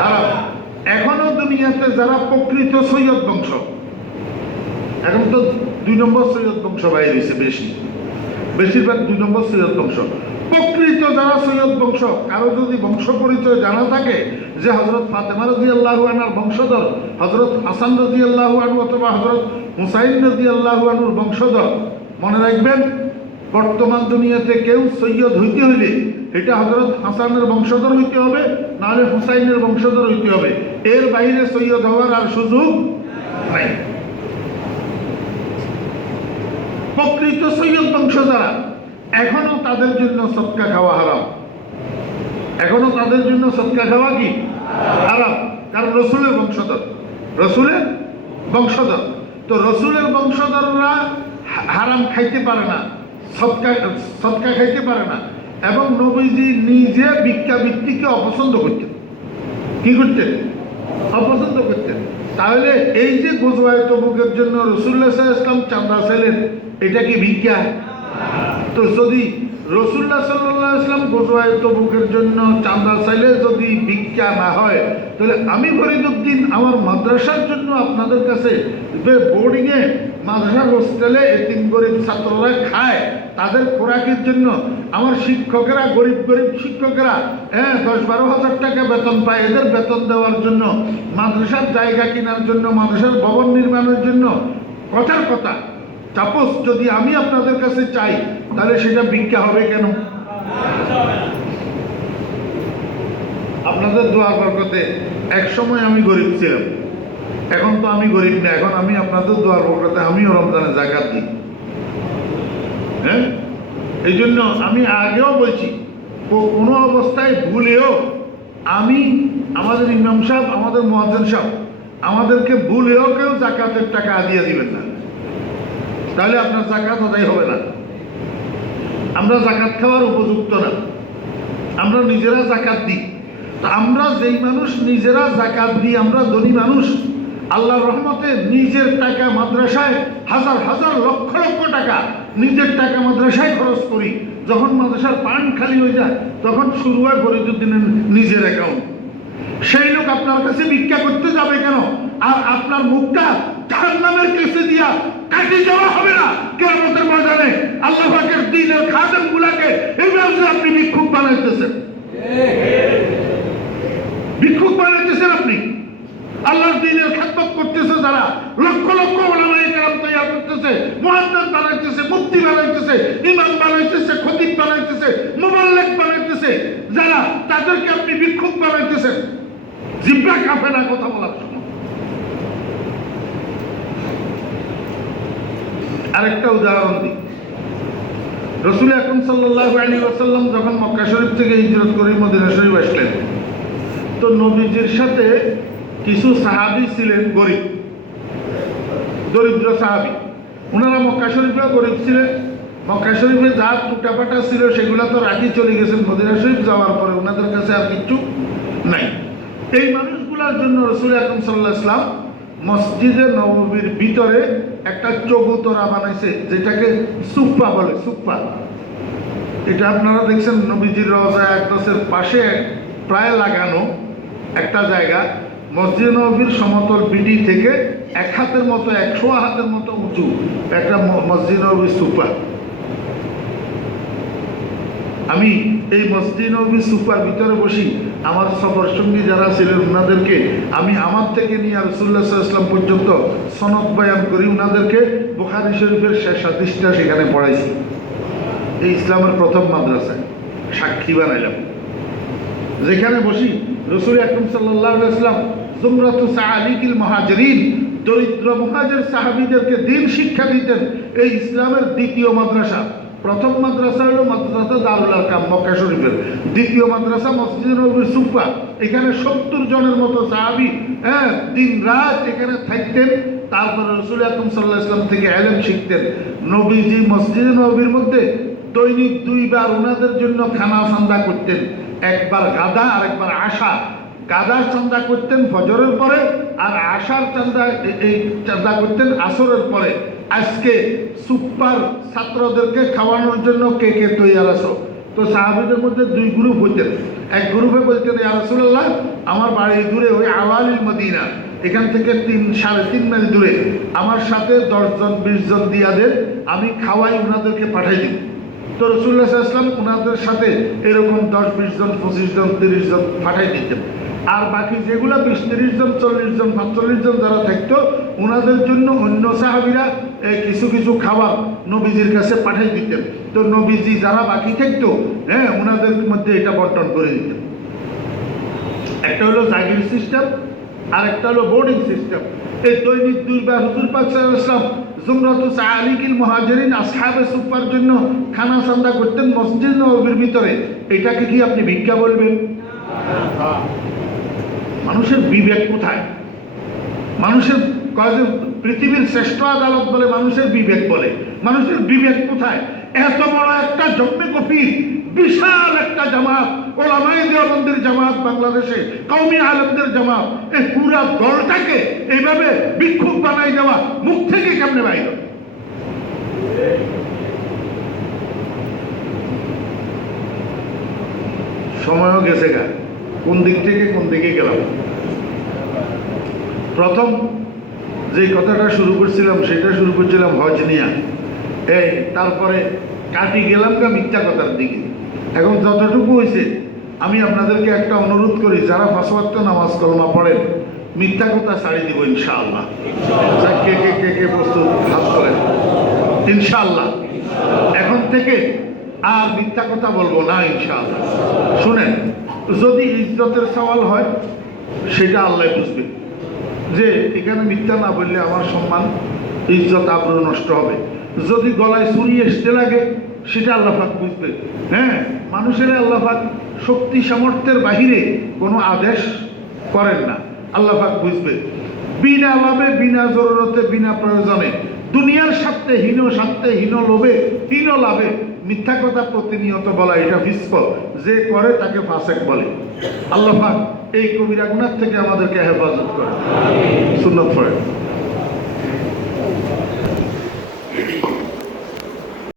হারাম। এখনো দুনিয়াতে যারা প্রকৃত সৈয়দ বংশ, এখন তো 2 নম্বর সৈয়দ বংশ বাইরে হয়েছে, বেশিরভাগ 2 নম্বর সৈয়দ বংশ। প্রকৃত যারা সৈয়দ বংশ, কারো যদি বংশ পরিচয় জানা থাকে যে হযরত ফাতেমা রাদিয়াল্লাহু আনহার বংশধর, হযরত হাসান রাদিয়াল্লাহু আনহু অথবা হযরত হুসাইন রাদিয়াল্লাহু আনহুর বংশধর, মনে রাখবেন বর্তমান দুনিয়াতে কেউ সৈয়দ হইতে হইলে এটা হযরত হাসানের বংশধর হইতে হবে, নাহলে হুসাইনের বংশধর হইতে হবে। এর বাইরে সৈয়দ হওয়ার আর সুযোগ নাই। প্রকৃত সৈয়দ বংশ যারা, এখনো তাদের জন্য সদকা খাওয়া হারাম। এখনো তাদের জন্য সদকা খাওয়া কি হারাম, কারণ রসুলের বংশধর, রসুলের বংশধর। তো রসুলের বংশধররা হারাম খাইতে পারে না, সদকা খাইতে পারে না। এবং নবীজি নিজে ভিক্ষাবৃত্তিকে অপছন্দ করতেন। কি করতেন? অপছন্দ করতেন। তাহলে এই যে গজওয়ায়ে তবুকের জন্য রাসূলুল্লাহ সাল্লাল্লাহু আলাইহি ওয়াসাল্লাম চাঁদা চাইলেন, এটা কি ভিক্ষা? তো যদি রাসূলুল্লাহ সাল্লাল্লাহু আলাইহি ওয়াসাল্লাম গজওয়ায়ে তবুকের জন্য চাঁদা চাইলে যদি ভিক্ষা না হয়, তাহলে আমি ফরিদউদ্দিন আমার মাদ্রাসার জন্য আপনাদের কাছে বোর্ডিংয়ে, মাদ্রাসা হোস্টেলে এতিম গরিব ছাত্ররা খায়, তাদের খোরাকের জন্য আমার শিক্ষকেরা, গরিব শিক্ষকেরা 10-12 হাজার টাকা বেতন পায়, এদের বেতন দেওয়ার জন্য, মাদ্রাসার জায়গা কেনার জন্য, মাদ্রাসার ভবন নির্মাণের জন্য, কথার কথা চাপস যদি আমি আপনাদের কাছে চাই, তাহলে সেটা ভিক্ষা হবে কেন? আপনাদের দোয়ার বরকতে এক সময় আমি গরিব ছিলাম, এখন তো আমি গরিব না। এখন আমি আপনাদের দোয়ার বরকতে আমিও রমজানে যাকাত দিই। হ্যাঁ, এই জন্য আমি আগেও বলছি, কোনো অবস্থায় ভুলেও আমাদের ইমাম সাহেব, আমাদের মুয়াজ্জিন সাহেব আমাদেরকে ভুলেও কেউ যাকাতের টাকা দিয়ে দিবেন না, তাহলে আপনার যাকাত আদায় হবে না। আমরা যাকাত খাওয়ার উপযুক্ত না, আমরা নিজেরা যাকাত দিই। তো আমরা যেই মানুষ নিজেরা যাকাত দিই, আমরা ধনী মানুষ, আল্লাহর রহমতে নিজের টাকা মাদ্রাসায় হাজার হাজার লক্ষ লক্ষ টাকা নিজের টাকা মাদ্রাসায় খরচ করি। যখন মাদ্রাসার পান খালি হয়ে যায়, তখন শুরু হয় ফরিদউদ্দিনের নিজের অ্যাকাউন্ট। সেই লোক আপনার কাছে ভিক্ষা করতে যাবে কেন? আর আপনার মুখটা জাহান্নামের কেসে দিয়া কাটি যাওয়া হবে না কিয়ামতের ময়দানে? আল্লাহ পাকের দ্বীনের খাদেমগুলোকে এইভাবে আপনি ভিক্ষুক বানাইতেছেন, ভিক্ষুক বানাইতেছেন আপনি। আল্লাহর দ্বীনের খেদমত করতেছে যারা, লক্ষ লক্ষ উলামায়ে কেরাম তৈরি করতেছে, মুহাদ্দিস বানাইতেছে, মুফতি বানাইতেছে, ইমাম বানাইতেছে, খতিব বানাইতেছে, মুবাল্লিগ বানাইতেছে যারা, তাদেরকে আপনি ভিক্ষুক বানাইতেছেন। জিহ্বা কাঁপে না কথা বলার জন্য। আরেকটা উদাহরণ দিই। রাসূল আকরাম সাল্লাল্লাহু আলাইহি ওয়াসাল্লাম যখন মক্কা শরীফ থেকে হিজরত করে মদিনা শরীফ আসলেন, তো নবীজির সাথে কিছু সাহাবী ছিলেন গরিব, দরিদ্র সাহাবী। ওনারা মক্কা শরীফেও গরিব ছিলেন। মক্কা শরীফে যা টুটাপাটা ছিল সেগুলো তো রাখি চলে গেছেন মদিনা শরীফ যাওয়ার পরে, ওনাদের কাছে আর কিছু নাই। এই মানুষগুলোর জন্য রাসূল আকরাম সাল্লাল্লাহু আলাইহি ওয়াসাল্লাম মসজিদে নববীর ভিতরে একটা চবুতরা বানাইছে, যেটাকে সুফা বলে। সুফা এটা আপনারা দেখছেন নবীজির রওজা আকদসের পাশে প্রায় লাগানো একটা জায়গা। মসজিদ নববীর সমতল বিডি থেকে 1 হাতের মতো, 100 হাতের মতো উঁচু একটা মসজিদ নববীর সুফা। আমি এই মসজিদ নববীর সুফার ভিতরে বসি, আমার সফর সঙ্গী যারা ছিলেন ওনাদেরকে আমি আমার থেকে নিয়ে রাসূলুল্লাহ সাল্লাল্লাহু আলাইহি ওয়াসাল্লাম পর্যন্ত সনদ বয়ান করি, ওনাদেরকে বুখারী শরীফের শেষ হাদিসটা সেখানে পড়াইছি। এই ইসলামের প্রথম মাদ্রাসায় সাক্ষী বানাইলাম। যেখানে বসি রাসূল আকরাম সাল্লাল্লাহু আলাইহি ওয়াসাল্লাম জুমরাতু সাআলিকিল মুহাজিরিন দরিদ্র মুহাজির সাহাবীদেরকে দিন শিক্ষা দিতেন। এই ইসলামের দ্বিতীয় মাদ্রাসা, প্রথম মাদ্রাসা হলো মাদ্রাসা দারুল আরকাম মক্কা শরীফের, দ্বিতীয় মাদ্রাসা মসজিদে নববীর সুফা। এখানে 70 জনের মতো সাহাবী দিন রাত এখানে থাকতেন। তারপরে রাসূল আকরাম সাল্লাল্লাহু আলাইহি ওয়াসাল্লাম থেকে ইলম শিখতেন। নবীজি মসজিদে নববীর মধ্যে দৈনিক 2 বার ওনাদের জন্য খানা চান্দা করতেন, একবার গাদা আর একবার আশা। গাদার চান্দা করতেন ফজরের পরে, আর আশার চান্দা এই চান্দা করতেন আসরের পরে। আজকে সুপার ছাত্রদেরকে খাওয়ানোর জন্য কে কে তৈয়ার আছো? তো সাহাবীদের মধ্যে 2 গ্রুপ হইতেন। এক গ্রুপে বলতেন, ইয়া রাসূলুল্লাহ, আমার বাড়ি দূরে, ওই আওয়ালিল মদিনা, এখান থেকে 3-3.5 মাইল দূরে, আমার সাথে 10 জন 20 জন দিয়া দেন, আমি খাওয়াই ওনাদেরকে পাঠাই দিব। তো রাসূলুল্লাহ সাল্লাল্লাহু আলাইহি ওয়াসাল্লাম ওনাদের সাথে এরকম 10-20 জন 25 জন 30 জন পাঠাই দিতেন। আর বাকি যেগুলো 20-30 জন 40 জন 45 জন যারা থাকতো, ওনাদের জন্য অন্য সাহাবীরা কিছু কিছু খাবার নবীজির কাছে পাঠিয়ে দিতেন। তো নবীজি যারা বাকি থাকতো, ওনাদের মধ্যে এটা বন্টন করে দিতেন। একটা হলো জাগির সিস্টেম, আর একটা হলো বোর্ডিং সিস্টেম। এই দৈনিক 2 বার হুজুর পাক সাল্লাল্লাহু আলাইহি ওয়াসাল্লাম জুমরাতুস সালিকিল মুহাজিরিন আসহাবে সুফার জন্য খানা চান্দা করতেন মসজিদ নববীর ভিতরে। এটাকে কি আপনি ভিক্ষা বলবেন? মানুষের বিবেক কোথায়? মানুষের কাজে পৃথিবীর শ্রেষ্ঠ আদালত বলে, মানুষের বিবেক বলে। মানুষের বিবেক কোথায়? এত বড় একটা জম্মে কফি, বিশাল একটা জামাত, ওলামায়ে দেওবন্দের জামাত, বাংলাদেশে কওমি আলেমদের জামাত, এই পুরা দলটাকে এইভাবে বিক্ষোভ বানাই দেওয়া মুখ থেকে কেমনে বাইর? সময়ও গেছে গা, কোন দিক থেকে কোন দিকে গেলাম। প্রথম যে কথাটা শুরু করছিলাম সেটা শুরু করছিলাম হজ নিয়া, তারপরে কাটি গেলাম গা মিথ্যা কথার দিকে। এখন যতটুকু হয়েছে আমি আপনাদেরকে একটা অনুরোধ করি, যারা 5 ওয়াক্ত নামাজ কলমা পড়েন, মিথ্যা কথা ছাড়ি দিব ইনশাআল্লাহ। কে কে কে কে প্রস্তুত হাত করেন? ইনশাআল্লাহ এখন থেকে আর মিথ্যা কথা বলবো না ইনশাআল্লাহ। শুনেন, যদি ইজ্জতের সওয়াল হয় সেটা আল্লাহ বুঝবে, যে এখানে মিথ্যা না বললে আমার সম্মান ইজ্জত আবরু নষ্ট হবে। যদি গলায় ছুরি আসতে লাগে সেটা আল্লাহ পাক বুঝবে। মানুষের আল্লাহ পাক শক্তি সামর্থ্যের বাহিরে কোনো আদেশ করেন না, আল্লাহ পাক বুঝবে। বিনা লাভে, বিনা জরুরতে, বিনা প্রয়োজনে, দুনিয়ার স্বার্থে, হীন স্বার্থে, হীন লোভে, হীন লাভে মিথ্যা কথা প্রতিনিয়ত বলা, এটা ফিস্ক। যে করে তাকে ফাসেক বলে। আল্লাহ পাক এই কবিরা গুনাহ থেকে আমাদেরকে হেফাজত করে। সুন্নাত পড়ে।